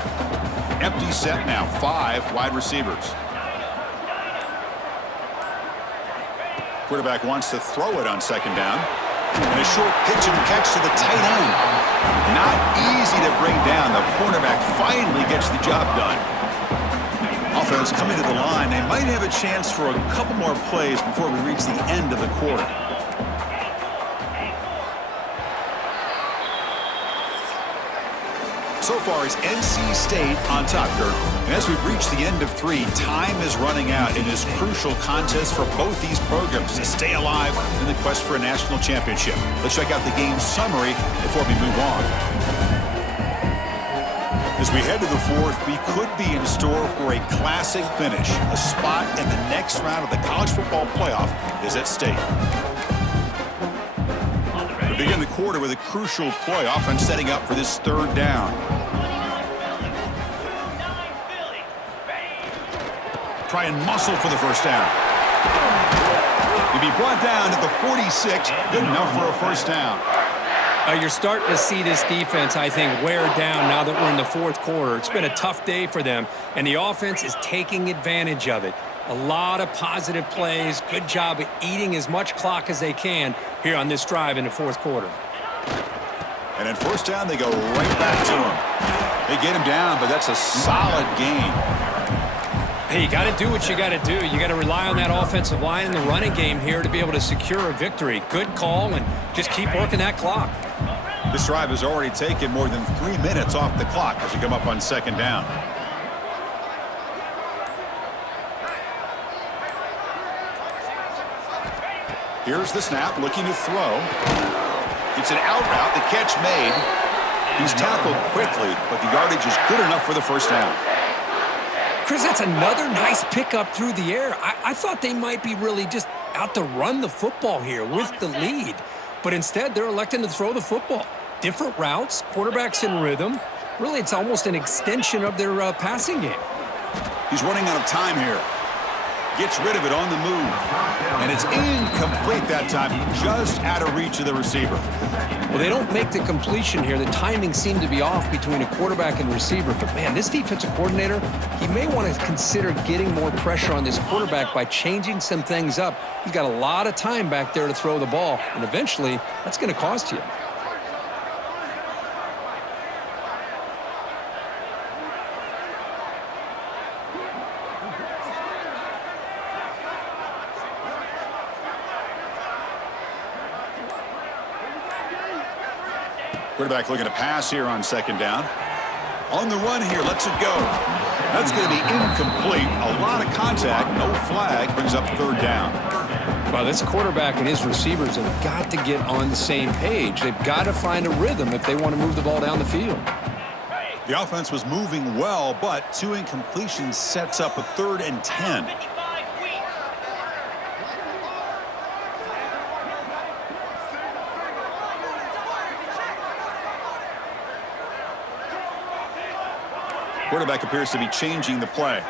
Empty set now. 5 wide receivers. Quarterback wants to throw it on 2nd down. And a short pitch and catch to the tight end. Not easy to bring down. The cornerback finally gets the job done. Offense coming to the line. They might have a chance for a couple more plays before we reach the end of the quarter. So far, it's NC State on top, Kirk. And as we've reached the end of 3, time is running out in this crucial contest for both these programs to stay alive in the quest for a national championship. Let's check out the game summary before we move on. As we head to the 4th, we could be in store for a classic finish. A spot in the next round of the college football playoff is at stake. We begin the quarter with a crucial play, offense setting up for this 3rd down. Try and muscle for the 1st down. He'll be brought down at the 46, good enough for a 1st down. You're starting to see this defense, I think, wear down now that we're in the 4th quarter. It's been a tough day for them, and the offense is taking advantage of it. A lot of positive plays. Good job at eating as much clock as they can here on this drive in the 4th quarter. And at 1st down, they go right back to him. They get him down, but that's a solid gain. Hey, you got to do what you got to do. You got to rely on that offensive line in the running game here to be able to secure a victory. Good call, and just keep working that clock. This drive has already taken more than 3 minutes off the clock as you come up on 2nd down. Here's the snap, looking to throw. It's an out route, the catch made. He's tackled quickly, but the yardage is good enough for the 1st down. Chris, that's another nice pickup through the air. I thought they might be really just out to run the football here with the lead. But instead, they're electing to throw the football. Different routes, quarterbacks in rhythm. Really, it's almost an extension of their passing game. He's running out of time here. Gets rid of it on the move. And it's incomplete that time, just out of reach of the receiver. Well, they don't make the completion here. The timing seemed to be off between a quarterback and receiver. But, man, this defensive coordinator, he may want to consider getting more pressure on this quarterback by changing some things up. He's got a lot of time back there to throw the ball, and eventually that's going to cost you. Quarterback looking to pass here on 2nd down. On the run here, lets it go. That's going to be incomplete. A lot of contact, no flag, brings up 3rd down. Well, this quarterback and his receivers have got to get on the same page. They've got to find a rhythm if they want to move the ball down the field. The offense was moving well, but 2 incompletions sets up a 3rd and 10. Quarterback appears to be changing the play.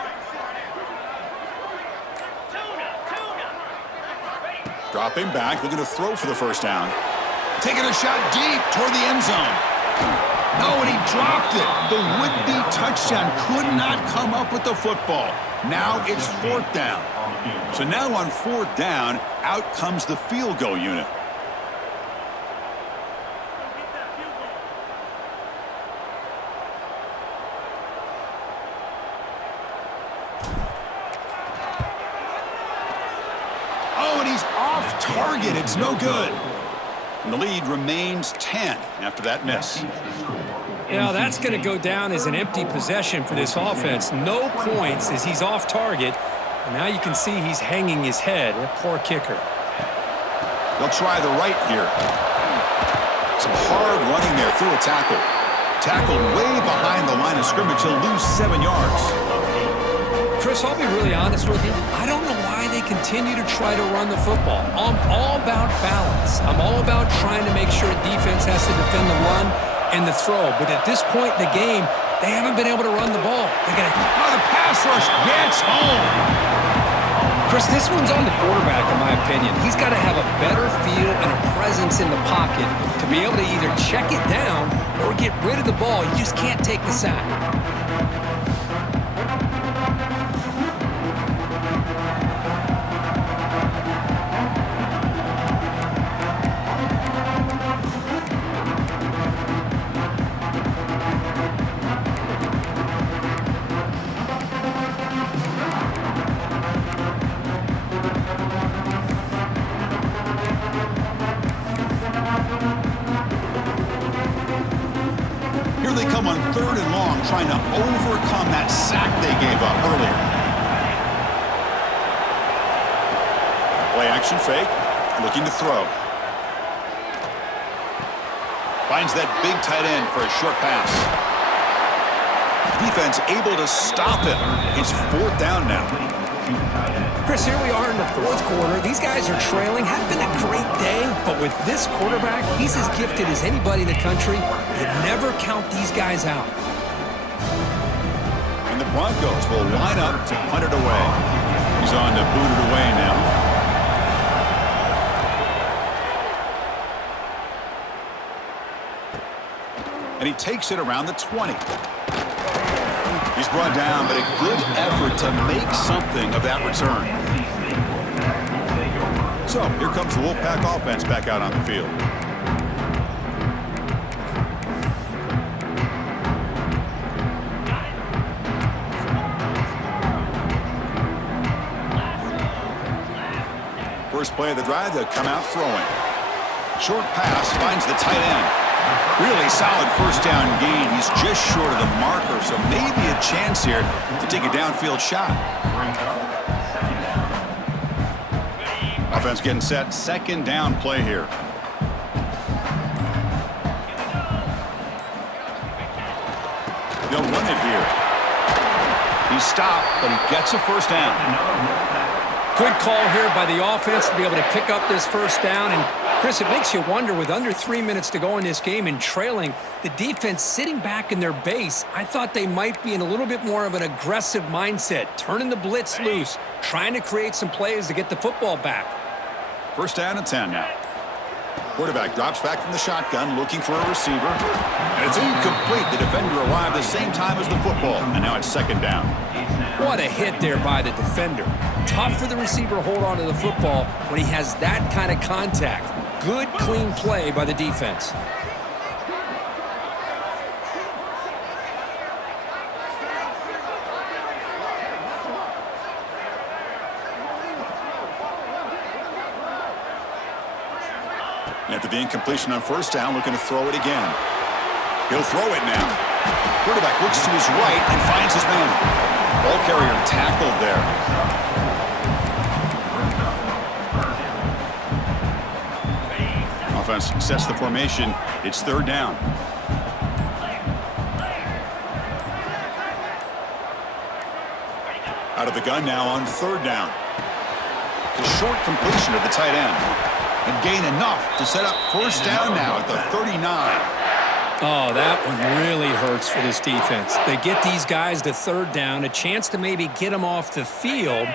Dropping back, looking to throw for the 1st down. Taking a shot deep toward the end zone. No, and he dropped it. The would-be touchdown could not come up with the football. Now it's 4th down. So now on 4th down, out comes the field goal unit. Oh, and he's off target. It's no good. And the lead remains 10 after that miss. Yeah, that's going to go down as an empty possession for this offense. No points as he's off target. And now you can see he's hanging his head. A poor kicker. They'll try the right here. Some hard running there through a tackle. Tackled way behind the line of scrimmage. He'll lose 7 yards. Chris, I'll be really honest with you. I don't know why they continue to try to run the football. I'm all about balance. I'm all about trying to make sure defense has to defend the run and the throw. But at this point in the game, they haven't been able to run the ball. The pass rush gets home. Chris, this one's on the quarterback, in my opinion. He's got to have a better feel and a presence in the pocket to be able to either check it down or get rid of the ball. You just can't take the sack. Here they come on 3rd and long, trying to overcome that sack they gave up earlier. Play action fake, looking to throw. Finds that big tight end for a short pass. Defense able to stop it. It's 4th down now. Chris, here we are in the 4th quarter. These guys are trailing. Had been a great day, but with this quarterback, he's as gifted as anybody in the country. You never count these guys out. And the Broncos will line up to punt it away. He's on to boot it away now. And he takes it around the 20. He's brought down, but a good effort to make something of that return. So here comes the Wolfpack offense back out on the field. First play of the drive, they'll come out throwing. Short pass finds the tight end. Really solid 1st down gain. He's just short of the marker, so maybe a chance here to take a downfield shot. Offense getting set. 2nd down play here. They'll run it here. He's stopped, but he gets a 1st down. Good call here by the offense to be able to pick up this 1st down. And Chris, it makes you wonder, with under 3 minutes to go in this game and trailing, the defense sitting back in their base, I thought they might be in a little bit more of an aggressive mindset, turning the blitz loose, trying to create some plays to get the football back. 1st down and 10 now. Quarterback drops back from the shotgun, looking for a receiver. And it's incomplete. The defender arrived the same time as the football, and now it's 2nd down. What a hit there by the defender. Tough for the receiver to hold on to the football when he has that kind of contact. Good, clean play by the defense. After the incompletion on 1st down, looking to throw it again. He'll throw it now. Quarterback looks to his right and finds his man. Ball carrier tackled there. Offense sets the formation. It's 3rd down. Out of the gun now on 3rd down. A short completion of the tight end. And gain enough to set up 1st down now at the 39. Oh, that one really hurts for this defense. They get these guys to 3rd down, a chance to maybe get them off the field,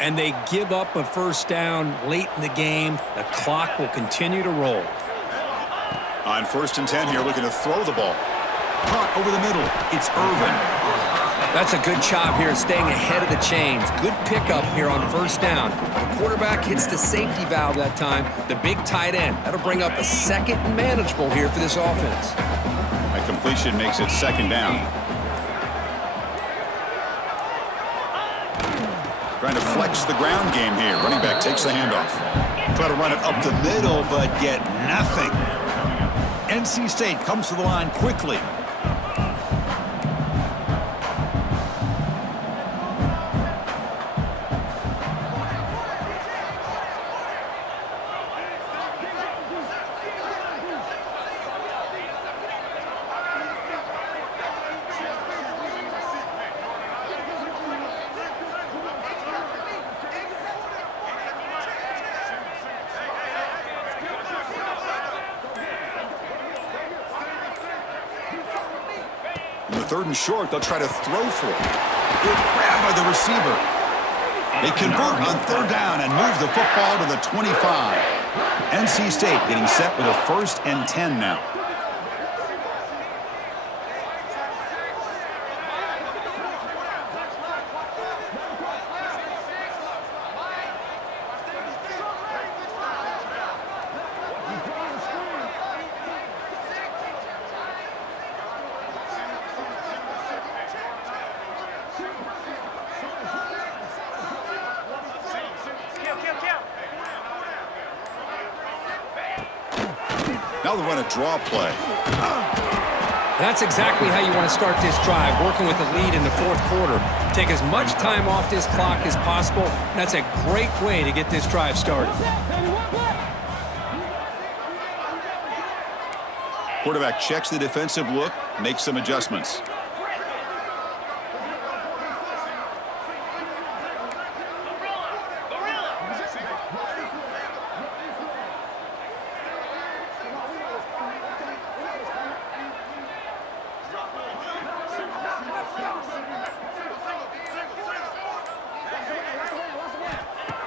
and they give up a 1st down late in the game. The clock will continue to roll. On 1st and 10 here, looking to throw the ball. Caught over the middle. It's Irvin. That's a good job here staying ahead of the chains. Good pickup here on first down. The quarterback hits the safety valve that time, the big tight end. That'll bring up a second and manageable here for this offense. That completion makes it second down. Trying to flex the ground game here. Running back takes the handoff. Try to run it up the middle, but get nothing. NC State comes to the line quickly. Third and short, they'll try to throw for it. Good grab by the receiver. They convert on third down and move the football to the 25. NC State getting set with a 1st and 10 now. Now they run a draw play. That's exactly how you want to start this drive, working with the lead in the fourth quarter. Take as much time off this clock as possible. That's a great way to get this drive started. Quarterback checks the defensive look, makes some adjustments.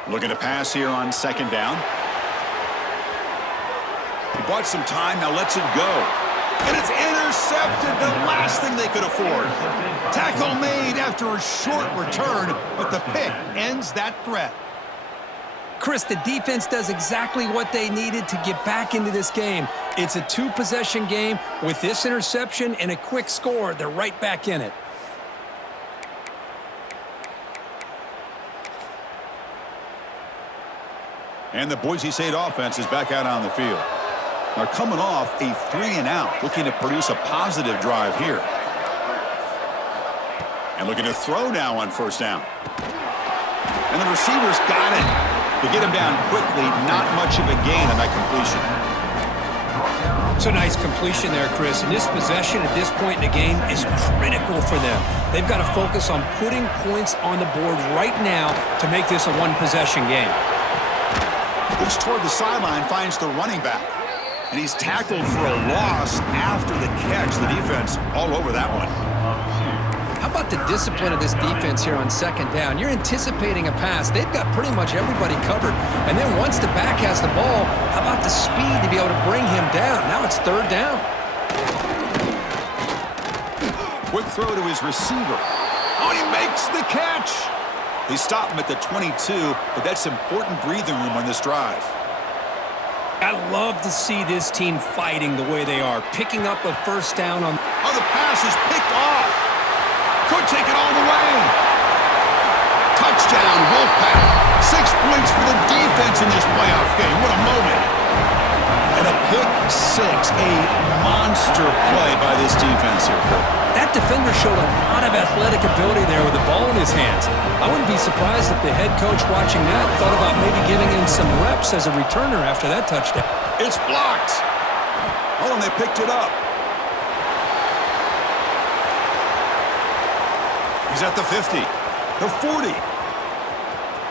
Looking to pass here on second down. He bought some time, now lets it go. And it's intercepted, the last thing they could afford. Tackle made after a short return, but the pick ends that threat. Chris, the defense does exactly what they needed to get back into this game. It's a two-possession game. With this interception and a quick score, they're right back in it. And the Boise State offense is back out on the field. They're coming off a 3-and-out, looking to produce a positive drive here. And looking to throw now on first down. And the receiver's got it. To get him down quickly, not much of a gain on that completion. It's a nice completion there, Chris. And this possession at this point in the game is critical for them. They've got to focus on putting points on the board right now to make this a one-possession game. Looks toward the sideline, finds the running back. And he's tackled for a loss after the catch. The defense all over that one. How about the discipline of this defense here on second down? You're anticipating a pass. They've got pretty much everybody covered. And then once the back has the ball, how about the speed to be able to bring him down? Now it's third down. Quick throw to his receiver. Oh, he makes the catch. They stop him at the 22, but that's important breathing room on this drive. I love to see this team fighting the way they are, picking up a first down on... Oh, the pass is picked off. Could take it all the way. Touchdown, Wolfpack. 6 points for the defense in this playoff game. What a moment. And a pick six, a monster play by this defense here. That defender showed a lot of athletic ability there with the ball in his hands. I wouldn't be surprised if the head coach watching that thought about maybe giving him some reps as a returner after that touchdown. It's blocked. Oh, and they picked it up. He's at the 50, the 40,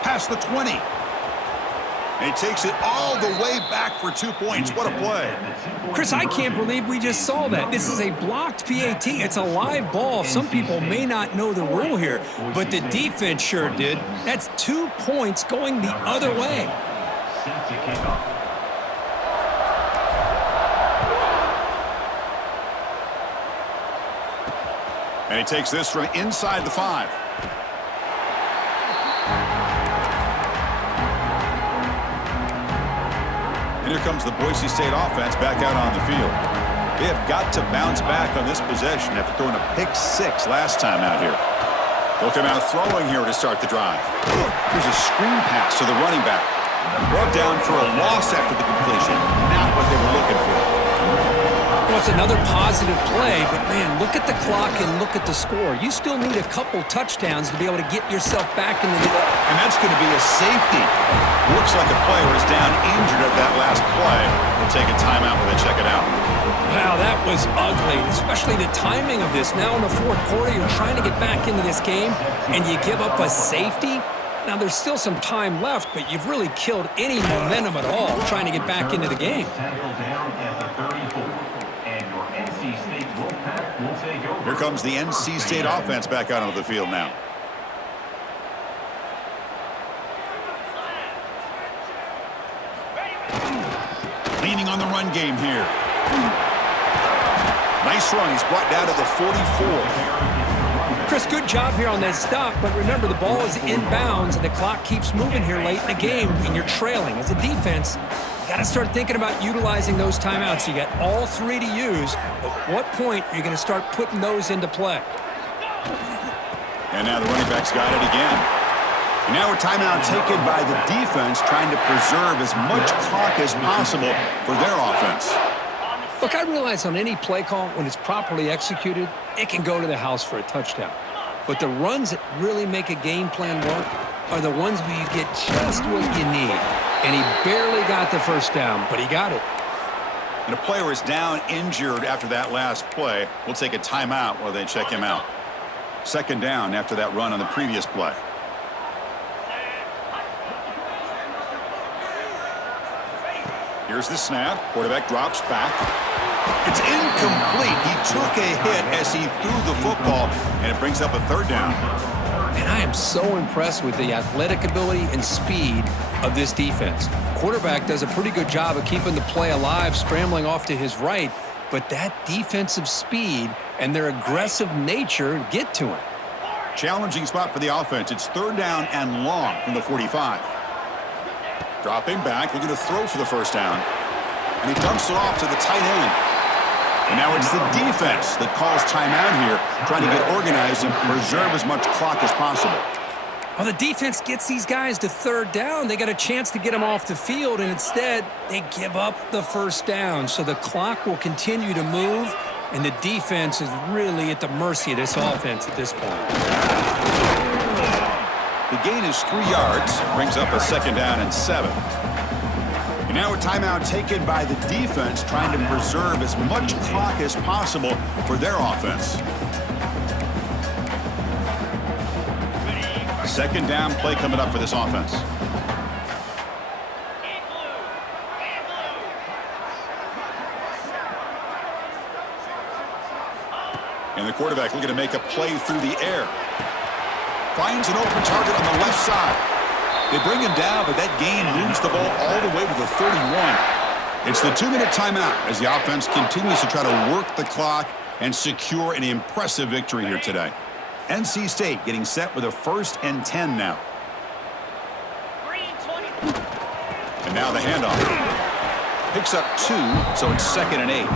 past the 20. And he takes it all the way back for 2 points. What a play. Chris, I can't believe we just saw that. This is a blocked PAT. It's a live ball. Some people may not know the rule here, but the defense sure did. That's 2 points going the other way. And he takes this from inside the 5. And here comes the Boise State offense back out on the field. They have got to bounce back on this possession after throwing a pick 6 last time out here. They'll come out throwing here to start the drive. Here's a screen pass to the running back. Brought down for a loss after the completion. Not what they were looking for. Well, it's another positive play, but man, look at the clock and look at the score. You still need a couple touchdowns to be able to get yourself back into the... And that's going to be a safety. Looks like a player is down injured at that last play. They'll take a timeout when they check it out. Wow, that was ugly, especially the timing of this. Now in the fourth quarter, you're trying to get back into this game, and you give up a safety? Now, there's still some time left, but you've really killed any momentum at all trying to get back into the game. Here comes the NC State offense back out onto the field now. Leaning on the run game here. Nice run. He's brought down to the 44. Chris, good job here on that stop, but remember the ball is inbounds and the clock keeps moving here late in the game and you're trailing. As a defense, you got to start thinking about utilizing those timeouts. You got all 3 to use. At what point are you going to start putting those into play? And now the running back's got it again. And now a timeout taken by the defense trying to preserve as much clock as possible for their offense. Look, I realize on any play call, when it's properly executed, it can go to the house for a touchdown. But the runs that really make a game plan work are the ones where you get just what you need. And he barely got the first down, but he got it. And a player is down injured after that last play. We'll take a timeout while they check him out. Second down after that run on the previous play. Here's the snap. Quarterback drops back. It's incomplete. He took a hit as he threw the football, and it brings up a third down. And I am so impressed with the athletic ability and speed of this defense. Quarterback does a pretty good job of keeping the play alive, scrambling off to his right, but that defensive speed and their aggressive nature get to him. Challenging spot for the offense. It's third down and long from the 45. Dropping back, looking to throw for the first down. And he dumps it off to the tight end. And now it's the defense that calls timeout here, trying to get organized and preserve as much clock as possible. Well, the defense gets these guys to third down. They got a chance to get them off the field, and instead they give up the first down. So the clock will continue to move, and the defense is really at the mercy of this offense at this point. The gain is 3 yards, brings up a second down and 7. And now a timeout taken by the defense, trying to preserve as much clock as possible for their offense. Second down play coming up for this offense. And the quarterback looking to make a play through the air. Finds an open target on the left side. They bring him down, but that gain moves the ball all the way to the 31. It's the 2-minute timeout as the offense continues to try to work the clock and secure an impressive victory here today. NC State getting set with a 1st and 10 now. And now the handoff. Picks up 2, so it's 2nd and 8.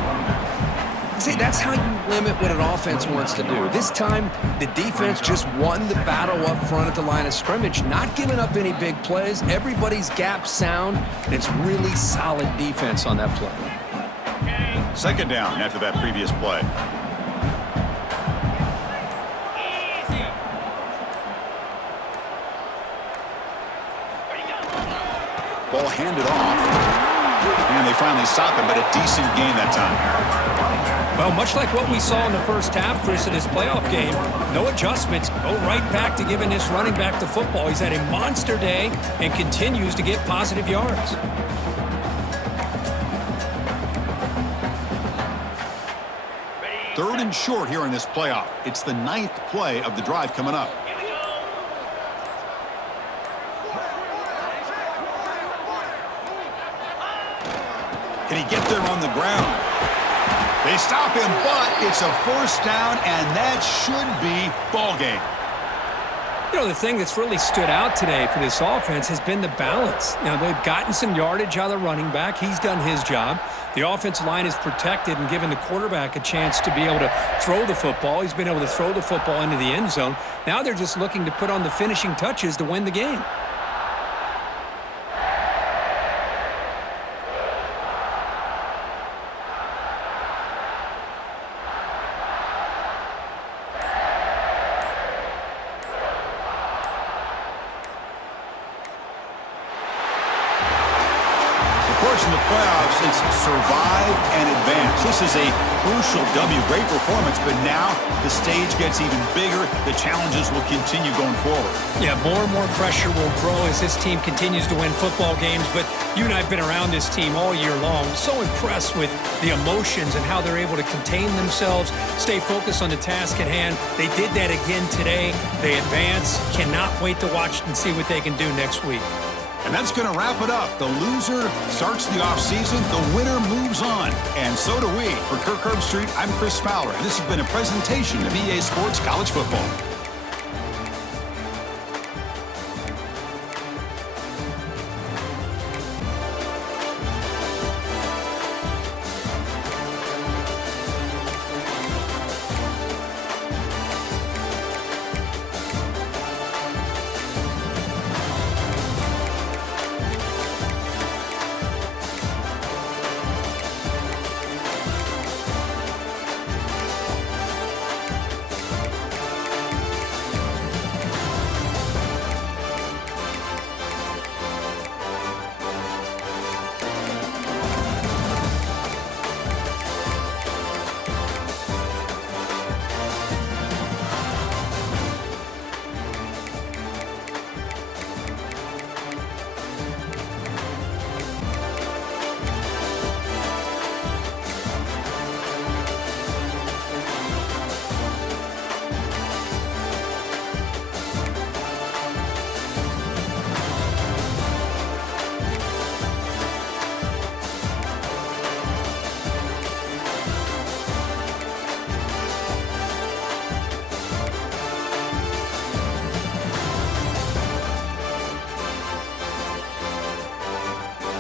See, that's how you limit what an offense wants to do. This time, the defense just won the battle up front at the line of scrimmage, not giving up any big plays. Everybody's gap sound, and it's really solid defense on that play. Second down after that previous play. Ball handed off, and they finally stop him, but a decent gain that time. Well, much like what we saw in the first half, Chris, in this playoff game, no adjustments. Go right back to giving this running back the football. He's had a monster day and continues to get positive yards. Third and short here in this playoff. It's the 9th play of the drive coming up. Can he get there on the ground? They stop him, but it's a first down, and that should be ball game. You know, the thing that's really stood out today for this offense has been the balance. Now, they've gotten some yardage out of the running back. He's done his job. The offensive line is protected and given the quarterback a chance to be able to throw the football. He's been able to throw the football into the end zone. Now they're just looking to put on the finishing touches to win the game. In the playoffs, it's survive and advance. This is a crucial W. Great performance, but now the stage gets even bigger. The challenges will continue going forward. Yeah, more and more pressure will grow as this team continues to win football games, but you and I have been around this team all year long. So impressed with the emotions and how they're able to contain themselves, stay focused on the task at hand. They did that again today. They advance. Cannot wait to watch and see what they can do next week. And that's going to wrap it up. The loser starts the offseason. The winner moves on. And so do we. For Kirk Herbstreit, I'm Chris Fowler. And this has been a presentation of EA Sports College Football.